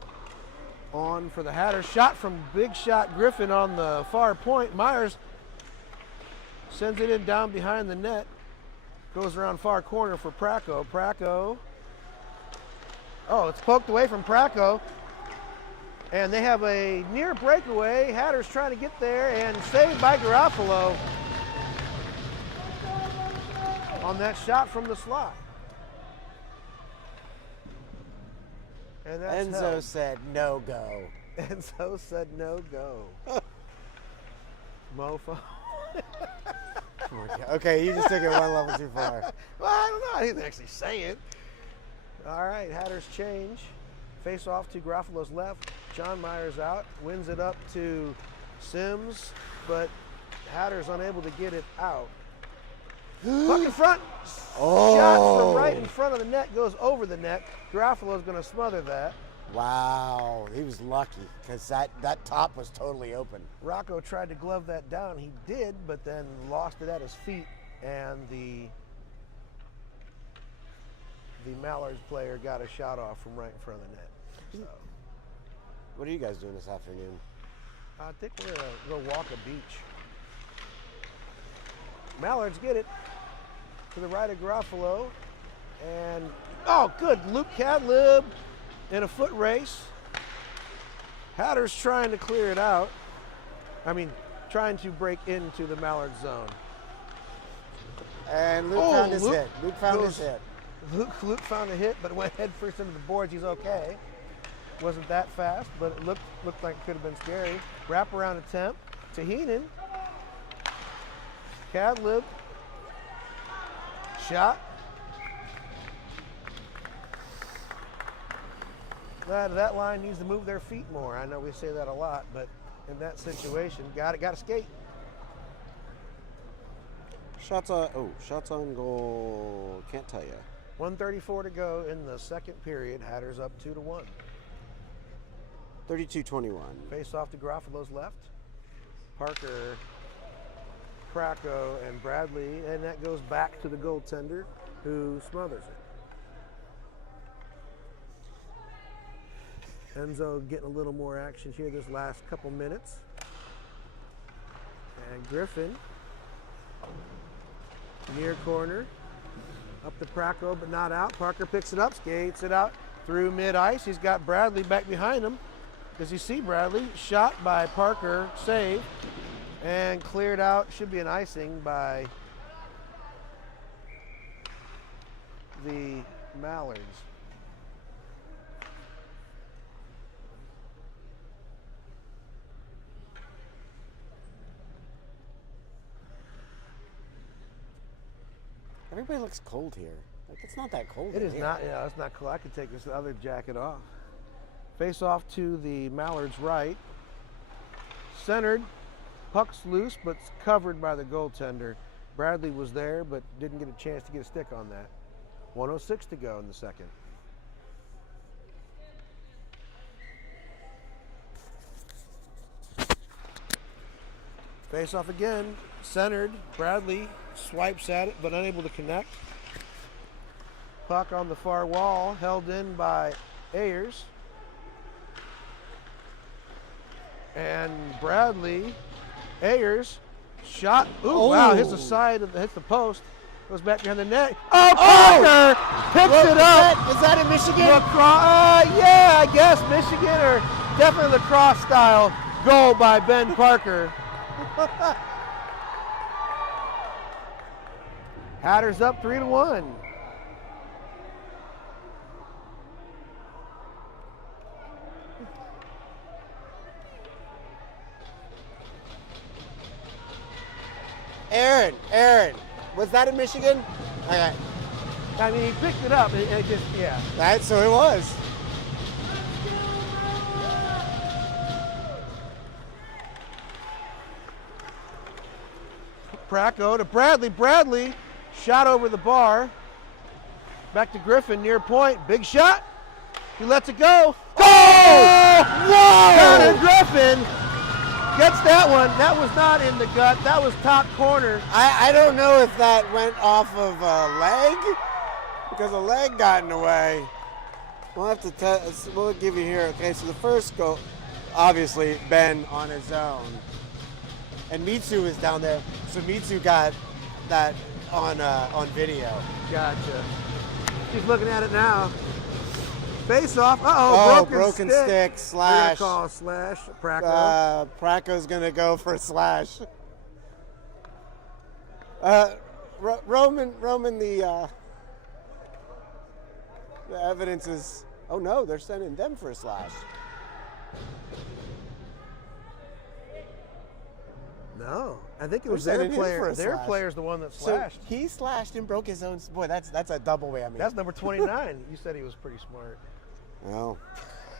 on for the Hatters. Shot from Big Shot Griffin on the far point. Myers sends it in down behind the net. Goes around far corner for Praco. Praco. Oh, it's poked away from Praco. And they have a near breakaway. Hatters trying to get there and saved by Garofalo on that shot from the slot. And that's Enzo held. said no go. Enzo said no go. Mofo. Okay, you just took it one level too far. Well, I don't know. I didn't actually say it. All right, Hatters change. Face off to Garofalo's left. John Myers out. Wins it up to Sims, but Hatters unable to get it out. Puck in front. Shot from right in front of the net. Goes over the net. Garofalo's going to smother that. Wow, he was lucky because that top was totally open. Rocco tried to glove that down. He did, but then lost it at his feet, and the Mallards player got a shot off from right in front of the net. So, What are you guys doing this afternoon? I think we're going to go walk a beach. Mallards get it to the right of Garofalo, and oh, good, Luke Cadlib in a foot race. Hatters trying to clear it out. I mean, trying to break into the Mallard zone. And Luke found his hit. Luke found his hit. Luke found a hit, but went head first into the boards. He's okay. Wasn't that fast, but it looked like it could have been scary. Wraparound attempt to Heenan. Cadlib. Shot. That line needs to move their feet more. I know we say that a lot, but in that situation, got to skate. Shots on goal. Can't tell you. 1:34 to go in the second period. Hatters up 2-1. 32-21. Face off to Garofalo's left. Parker, Praco, and Bradley, and that goes back to the goaltender who smothers it. Enzo getting a little more action here this last couple minutes. And Griffin, near corner, up to Praco, but not out. Parker picks it up, skates it out through mid-ice. He's got Bradley back behind him. Does he see Bradley? Shot by Parker, save, and cleared out. Should be an icing by the Mallards. Everybody looks cold here. Like, it's not that cold. It in is here. not, yeah, it's not cool. I could take this other jacket off. Face off to the Mallards' right. Centered. Puck's loose, but it's covered by the goaltender. Bradley was there, but didn't get a chance to get a stick on that. 1:06 to go in the second. Face off again. Centered. Bradley swipes at it, but unable to connect. Puck on the far wall, held in by Ayers. And Bradley, Ayers, shot. Ooh, wow, hits the side, hits the post, goes back behind the net. Oh, Parker picks it up. Is that in Michigan? Yeah, I guess Michigan, or definitely lacrosse style goal by Ben Parker. Hatters up 3-1. Aaron, was that in Michigan? Okay. I mean, he picked it up. It just, yeah. Right, so it was. Pracko to Bradley. Bradley shot over the bar. Back to Griffin, near point. Big shot. He lets it go. Oh! Whoa! Connor Griffin gets that one. That was not in the gut. That was top corner. I don't know if that went off of a leg, because a leg got in the way. We'll have to we'll give you here. Okay, so the first goal, obviously Ben on his own, and Mitsu is down there. So Mitsu got that on video. Gotcha. He's looking at it now. Face off. Broken stick slash. We're gonna call a slash. Pracko. Pracko's gonna go for a slash. Roman, the evidence is. Oh no, they're sending them for a slash. No, I think it was They're their sending him player. for a Their slash. player's the one that slashed. So he slashed and broke his own. Boy, that's a double whammy. That's number 29. You said he was pretty smart. Oh.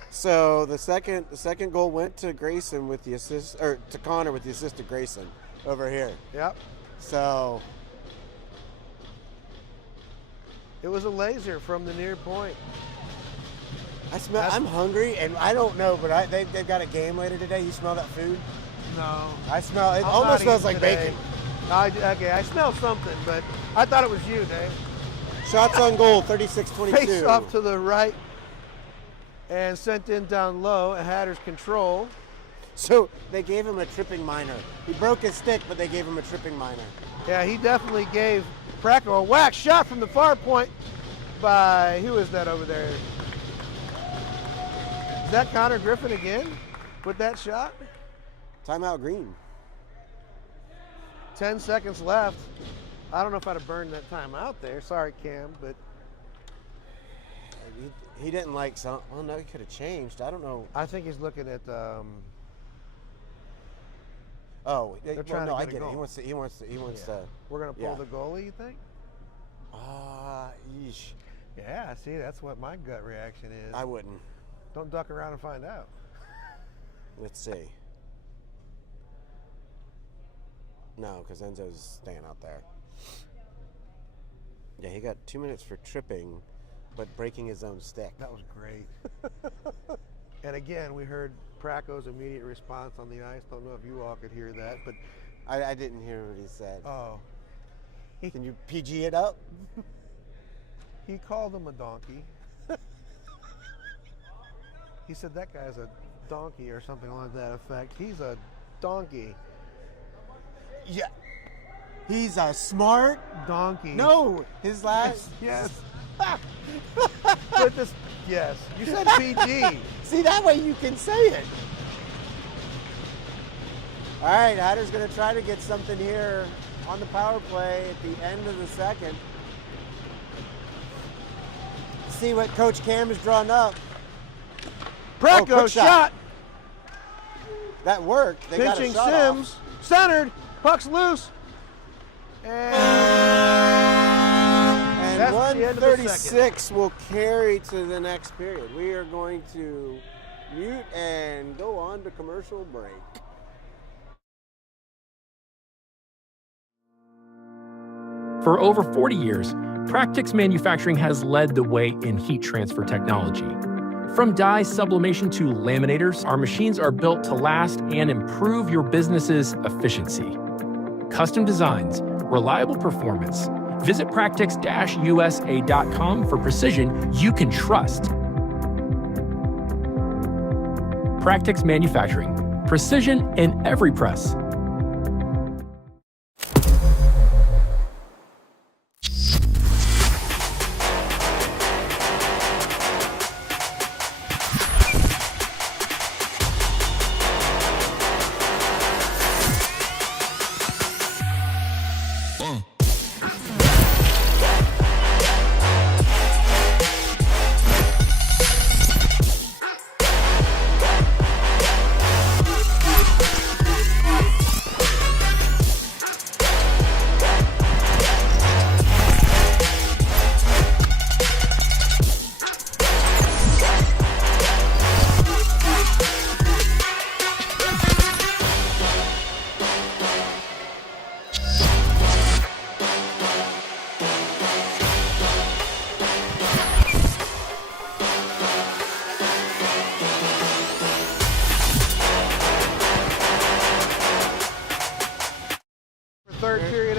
So the second goal went to Grayson with the assist, or to Connor with the assist to Grayson over here. Yep. So it was a laser from the near point. I'm hungry, and I don't know, but they've got a game later today. You smell that food? No. I smell it. I'm Almost not smells eating like today. bacon. Okay, I smelled something, but I thought it was you, Dave. Shots on goal, 36-22. Face off to the right and sent in down low. Hatter's control. So they gave him a tripping minor. He broke his stick, but they gave him a tripping minor. Yeah, he definitely gave Pracko a whack shot from the far point by, who is that over there? Is that Connor Griffin again with that shot? Timeout Green. 10 seconds left. I don't know if I'd have burned that time out there. Sorry, Cam, but He didn't like some. Oh no, he could have changed. I don't know. I think he's looking at. They're trying to I get a get it. goal. He wants to. We're gonna pull Yeah. the goalie, you think? Yeesh. Yeah, see, that's what my gut reaction is. I wouldn't. Don't duck around and find out. Let's see. No, because Enzo's staying out there. Yeah, he got 2 minutes for tripping, but breaking his own stick. That was great. And again, we heard Pracko's immediate response on the ice. Don't know if you all could hear that, but I didn't hear what he said. oh, Can you PG it up? he called him a donkey. He said that guy's a donkey or something like that effect. He's a donkey. Yeah. He's a smart Donkey. No, his last. Yes. But this, yes. You said PG. See, that way you can say it. All right, Hatter's going to try to get something here on the power play at the end of the second. See what Coach Cam has drawn up. Pracko quick shot. That worked. They Pinching got a shot Sims. off. Centered. Puck's loose. And And that's the end of the 136 will carry to the next period. We are going to mute and go on to commercial break. For over 40 years, Practix Manufacturing has led the way in heat transfer technology. From dye sublimation to laminators, our machines are built to last and improve your business's efficiency. Custom designs, reliable performance. Visit practix-usa.com for precision you can trust. Practix Manufacturing. Precision in every press.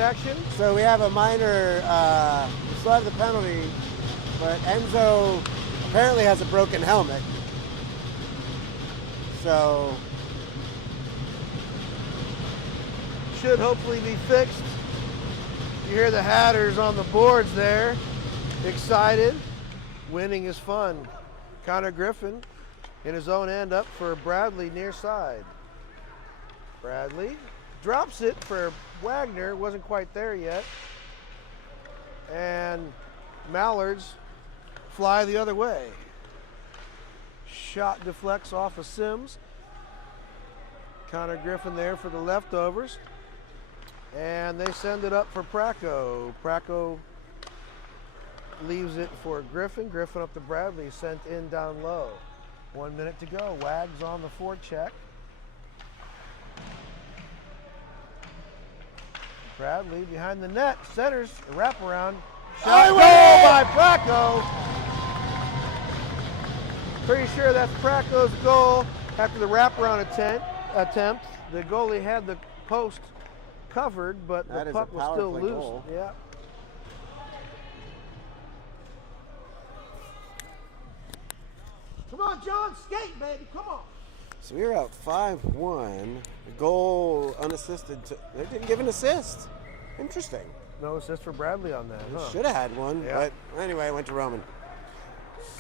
action. So we have a minor, we still have the penalty, but Enzo apparently has a broken helmet. So should hopefully be fixed. You hear the Hatters on the boards there, excited. Winning is fun. Connor Griffin in his own end up for Bradley near side. Bradley drops it for Wagner, wasn't quite there yet. And Mallards fly the other way. Shot deflects off of Sims. Connor Griffin there for the leftovers. And they send it up for Pracco. Pracco leaves it for Griffin. Griffin up to Bradley, sent in down low. 1 minute to go. Wags on the forecheck. Bradley behind the net, centers, a wraparound. Shot goal by Pracco. Pretty sure that's Pracco's goal after the wraparound attempt. The goalie had the post covered, but the puck was still loose. Goal. Yeah. Come on, John, skate, baby, come on. So we were out 5-1. The goal unassisted. They didn't give an assist. Interesting. No assist for Bradley on that. Huh? Should have had one, Yeah. but anyway, went to Roman.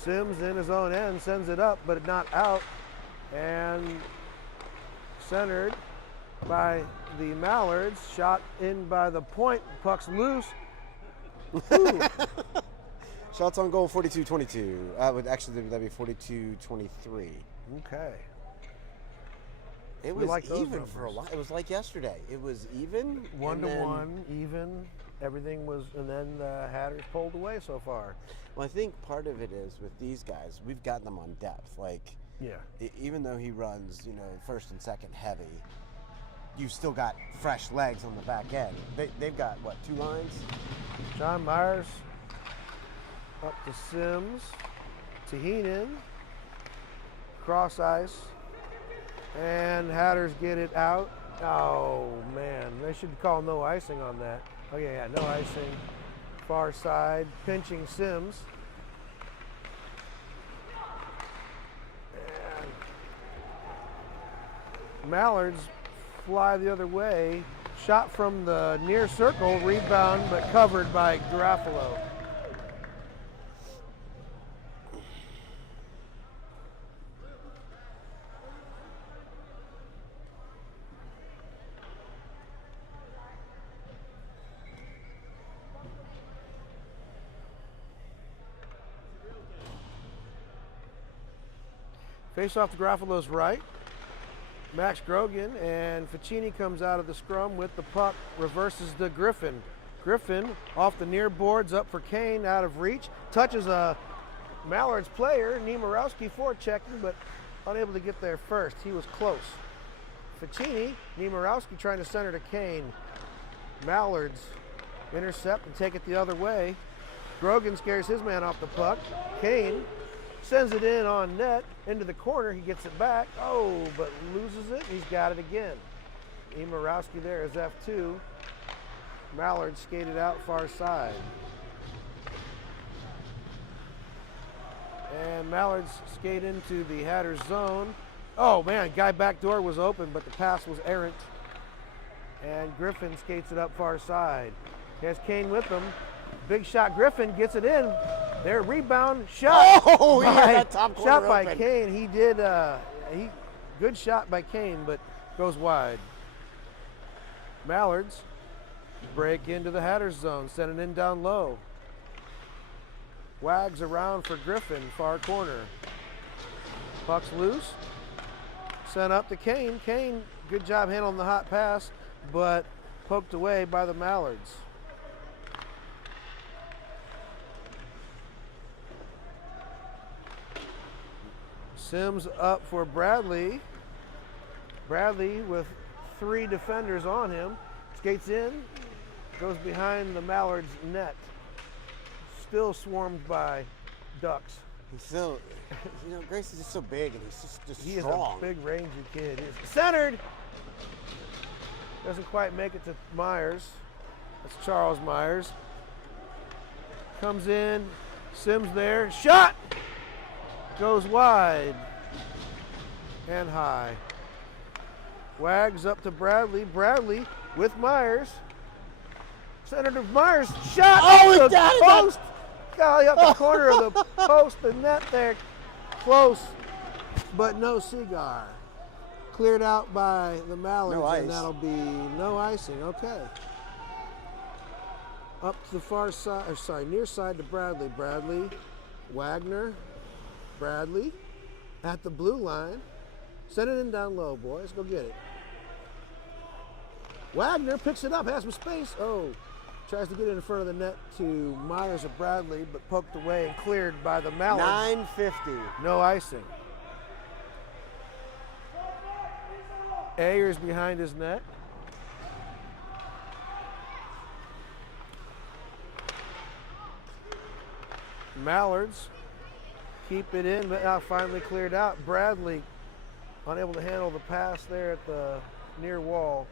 Sims in his own end sends it up, but not out. And centered by the Mallards. Shot in by the point. Puck's loose. Shots on goal 42-22. Actually, that'd be 42-23. Okay. It We was like those even for a numbers. while. It was like yesterday. It was even. 1-1, even. Everything was, and then the Hatters pulled away so far. Well, I think part of it is with these guys, we've gotten them on depth. Like, Yeah. even though he runs, first and second heavy, you've still got fresh legs on the back end. They've got, what, 2 lines? John Myers up to Sims, to Heenan, cross ice, and Hatters get it out. Oh man, they should call no icing on that. Okay, yeah, no icing. Far side, pinching Sims. And Mallards fly the other way. Shot from the near circle, rebound, but covered by Garofalo. Face off to Garofalo's right. Max Grogan, and Ficini comes out of the scrum with the puck, reverses to Griffin. Griffin off the near boards, up for Kane, out of reach, touches a Mallard's player, Niemirowski forechecking, but unable to get there first. He was close. Ficini, Niemirowski trying to center to Kane. Mallards intercept and take it the other way. Grogan scares his man off the puck. Kane sends it in on net, into the corner, he gets it back. Oh, but loses it, he's got it again. Niemirowski there is F2. Mallard skated out far side. And Mallards skate into the Hatters zone. Oh man, guy back door was open, but the pass was errant. And Griffin skates it up far side. He has Kane with him. Big shot, Griffin gets it in. There, rebound, shot. Oh, he had that top corner shot by open. Kane. He did, good shot by Kane, but goes wide. Mallards break into the Hatters zone, send it in down low. Wags around for Griffin, far corner. Puck's loose. Sent up to Kane. Kane, good job handling the hot pass, but poked away by the Mallards. Sims up for Bradley. Bradley with 3 defenders on him. Skates in, goes behind the Mallards net. Still swarmed by Ducks. He's still, Grace is just so big and he's just He strong. is a big rangy kid. He's centered. Doesn't quite make it to Myers. That's Charles Myers. Comes in, Sims there, shot! Goes wide and high. Wags up to Bradley. Bradley with Myers. Senator Myers shot. Oh, the it's down in post. Golly, up the corner of the post, the net there. Close, but no cigar. Cleared out by the Mallards, No ice. and that'll be no icing. Okay. Up to the far side, or sorry, near side to Bradley. Bradley, Wagner, Bradley at the blue line. Send it in down low, boys. Go get it. Wagner picks it up, has some space. Oh, tries to get it in front of the net to Myers of Bradley, but poked away and cleared by the Mallards. 950. No icing. Ayers behind his net. Mallards keep it in, but now finally cleared out. Bradley unable to handle the pass there at the near wall.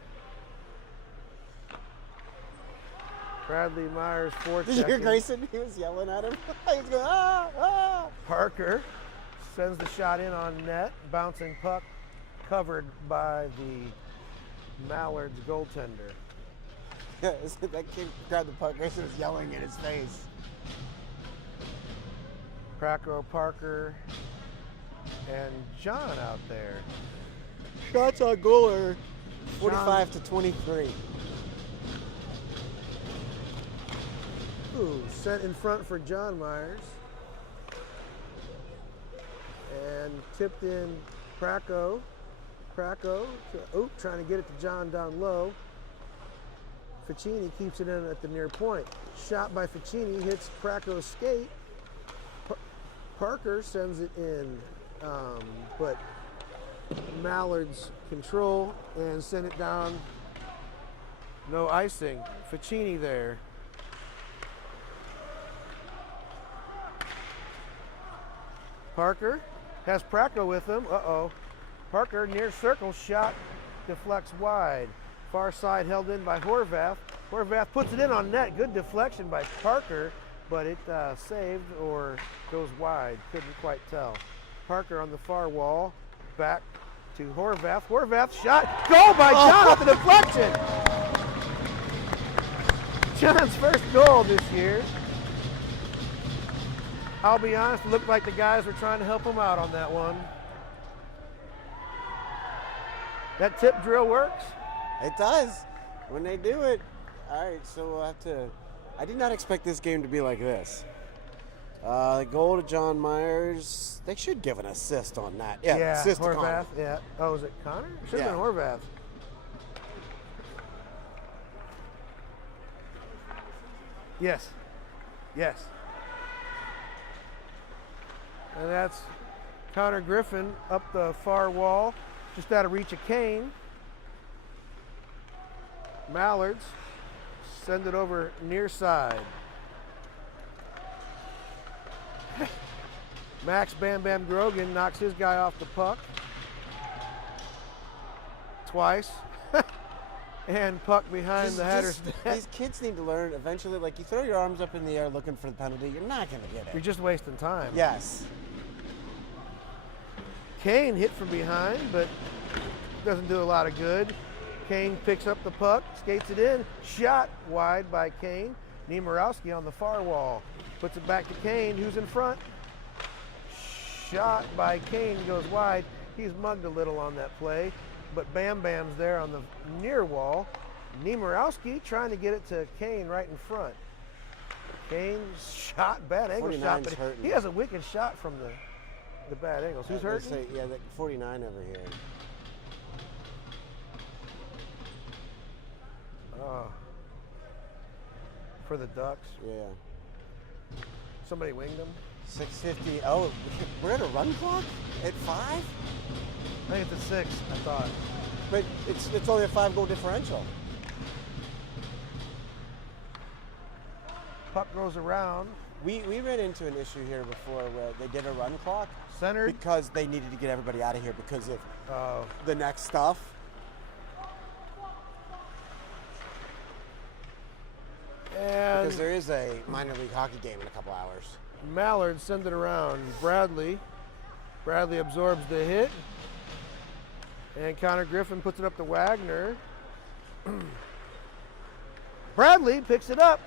Bradley Myers forechecking. Did you hear Grayson? He was yelling at him. He was going, ah, ah. Parker sends the shot in on net. Bouncing puck covered by the Mallards goaltender. That kid grabbed the puck. Grayson was yelling in his face. Krakow, Parker, and John out there. Shots on goal are 45 to 23. Ooh, sent in front for John Myers. And tipped in Krakow. Krakow, trying to get it to John down low. Ficini keeps it in at the near point. Shot by Ficini, hits Krakow's skate. Parker sends it in, but Mallards control and send it down. No icing. Ficini there. Parker has Krakow with him. Uh-oh. Parker near circle, shot deflects wide. Far side held in by Horvath. Horvath puts it in on net. Good deflection by Parker, but it saved or goes wide. Couldn't quite tell. Parker on the far wall. Back to Horvath. Horvath shot. Goal by John off the deflection. John's first goal this year. I'll be honest, it looked like the guys were trying to help him out on that one. That tip drill works? It does. When they do it. All right, so we'll have to. I did not expect this game to be like this. The goal to John Myers. They should give an assist on that. Yeah, assist to Horvath. Connor. Yeah. Oh, is it Connor? It should have been Horvath. Yes. Yes. And that's Connor Griffin up the far wall, just out of reach of Kane. Mallards send it over near side. Max Bam Bam Grogan knocks his guy off the puck. Twice. And puck behind the header's net. These kids need to learn eventually, like you throw your arms up in the air looking for the penalty, you're not going to get You're it. just wasting time. Yes. Kane hit from behind, but doesn't do a lot of good. Kane picks up the puck, skates it in, shot wide by Kane. Niemirowski on the far wall. Puts it back to Kane, who's in front. Shot by Kane, goes wide. He's mugged a little on that play, but Bam Bam's there on the near wall. Niemirowski trying to get it to Kane right in front. Kane shot, bad angle shot, 49's but hurting. he has a wicked shot from the bad angles. Who's They hurting? say, yeah, that 49 over here. Oh. For the Ducks. Yeah. Somebody winged him. 6:50. Oh, we're at a run clock at 5? I think it's a 6, I thought. But it's only a 5-goal differential. Puck goes around. We ran into an issue here before where they did a run clock Centered. because they needed to get everybody out of here because of Oh. the next stuff. And Because there is a minor league hockey game in a couple hours. Malard sends it around. Bradley absorbs the hit. And Connor Griffin puts it up to Wagner. Bradley picks it up.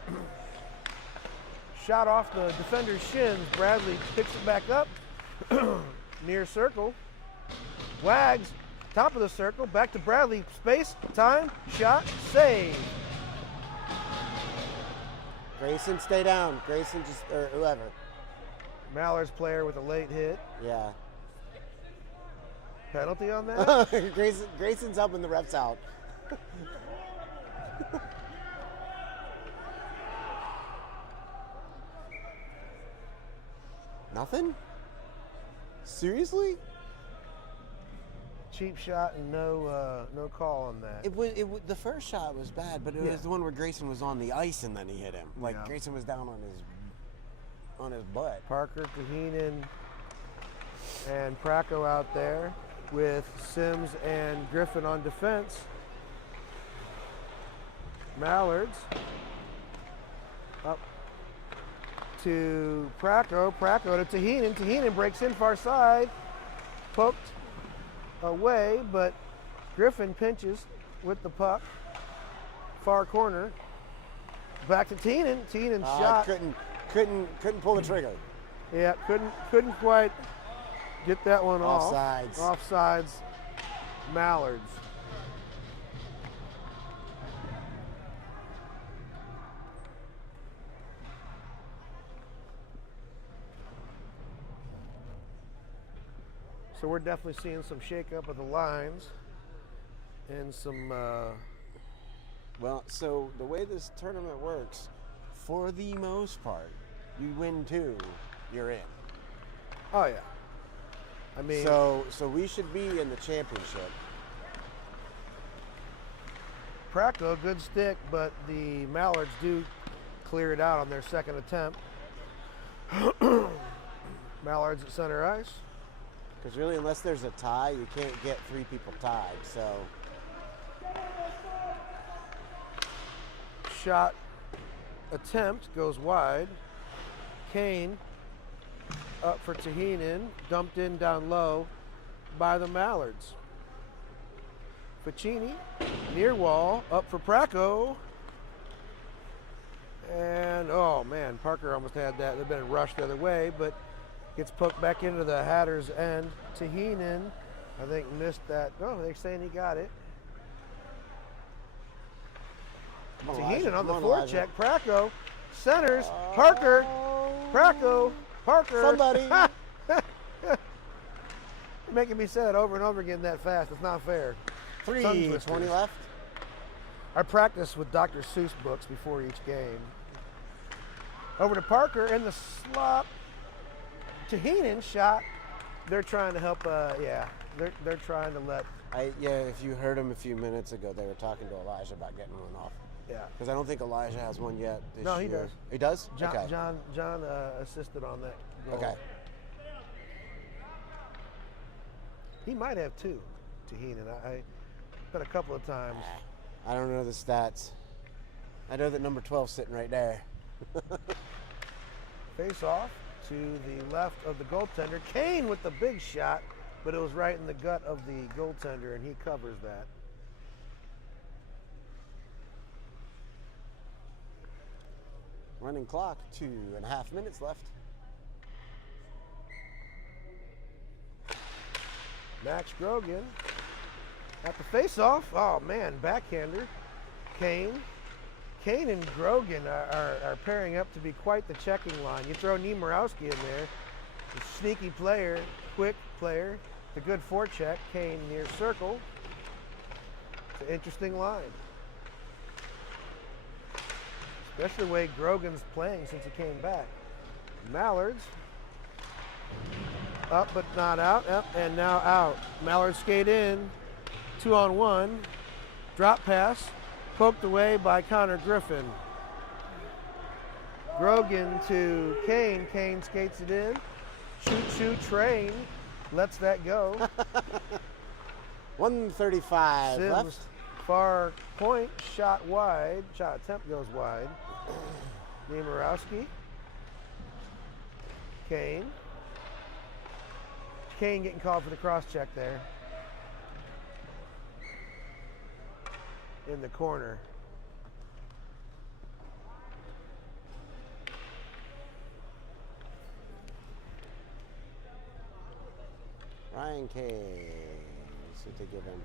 Shot off the defender's shins. Bradley picks it back up. Near circle. Wags, top of the circle. Back to Bradley. Space, time, shot, save. Grayson, stay down. Grayson, or whoever. Mallard's player with a late hit. Yeah. Penalty on that? Grayson's helping the refs out. Nothing? Seriously? Cheap shot and no call on that. The first shot was bad, but it was the one where Grayson was on the ice and then he hit him. Like Grayson was down on his butt. Parker, Kaheenan, and Praco out there with Sims and Griffin on defense. Mallards up to Praco to Taheenan. Taheenan breaks in far side, poked away, but Griffin pinches with the puck, far corner. Back to Taheenan. Taheenan shot. Couldn't pull the trigger. Yeah, couldn't quite get that one off. Offsides. Offsides. Mallards. So we're definitely seeing some shakeup of the lines and some. Well, so the way this tournament works, for the most part, you win 2, you're in. Oh yeah. I mean. So we should be in the championship. Praco, good stick, but the Mallards do clear it out on their second attempt. Mallards at center ice. Because really, unless there's a tie, you can't get 3 people tied. So shot attempt goes wide. Kane up for Taheenan, dumped in down low by the Mallards. Ficini, near wall, up for Praco. And, oh man, Parker almost had that. They've been rushed the other way, but gets poked back into the Hatters' end. Taheenan, I think, missed that. Oh, they're saying he got it. Taheenan on the forecheck. Praco centers. Parker. Praco. Parker. Somebody. Making me say that over and over again that fast. It's not fair. 3:20 left. I practice with Dr. Seuss books before each game. Over to Parker in the slop. Taheenan shot. They're trying to help. They're trying to let. If you heard him a few minutes ago, they were talking to Elijah about getting one off. Yeah. Because I don't think Elijah has one yet this No, he year. does. He does? John, Okay. John assisted on that goal. Okay. He might have 2, Taheenan. I bet a couple of times. I don't know the stats. I know that number 12's sitting right there. Face off to the left of the goaltender. Kane with the big shot, but it was right in the gut of the goaltender, and he covers that. Running clock, 2.5 minutes left. Max Grogan at the face-off. Oh, man, backhander. Kane and Grogan are pairing up to be quite the checking line. You throw Niemirowski in there, a sneaky player, quick player, the good forecheck. Kane near circle. It's an interesting line. Especially the way Grogan's playing since he came back. Mallards. Up but not out. Up and now out. Mallard skate in. 2-on-1. Drop pass. Poked away by Connor Griffin. Grogan to Kane. Kane skates it in. Shoot, train. Lets that go. 1:35 Sims, left. far point. Shot wide. Shot attempt goes wide. Nemorowski. Kane. Kane getting called for the cross check there. In the corner. Ryan Kane. Let's see what they give him.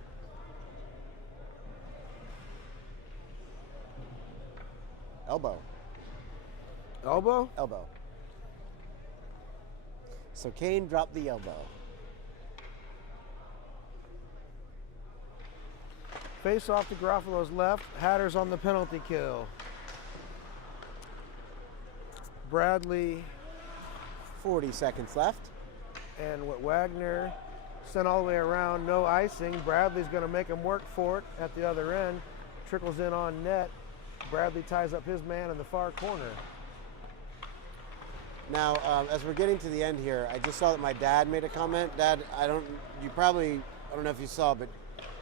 Elbow. Elbow? Elbow. So Kane dropped the elbow. Face off to Garofalo's left. Hatter's on the penalty kill. Bradley 40 seconds left. and what Wagner sent all the way around, no icing. Bradley's going to make him work for it at the other end. Trickles in on net. Bradley ties up his man in the far corner. Now, as we're getting to the end here, I just saw that my dad made a comment. Dad, I don't know if you saw, but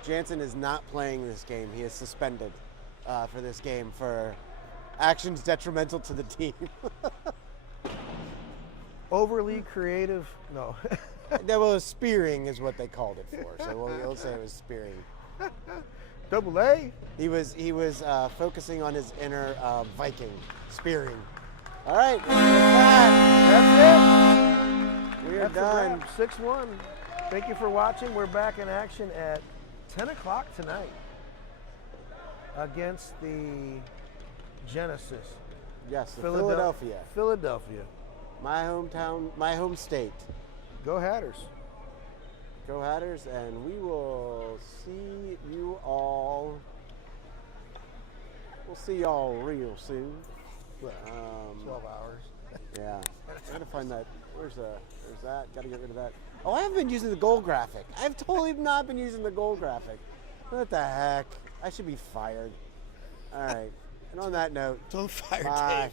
Jansen is not playing this game. He is suspended for this game for actions detrimental to the team. Overly creative, no. That was spearing is what they called it for. So we'll say it was spearing. Double A. He was focusing on his inner Viking, spearing. All right, That's it. we are That's done. a wrap. 6-1. Thank you for watching. We're back in action at 10 o'clock tonight against the Genesis. Yes, the Philadelphia. Philadelphia. My hometown, my home state. Go Hatters. Go Hatters, and we will see you all. We'll see y'all real soon. 12 hours. Yeah, I gotta find that. There's that. Gotta get rid of that. Oh, I haven't been using the goal graphic. I've totally not been using the goal graphic. What the heck? I should be fired. All right. And on that note, Don't fire bye. Dave.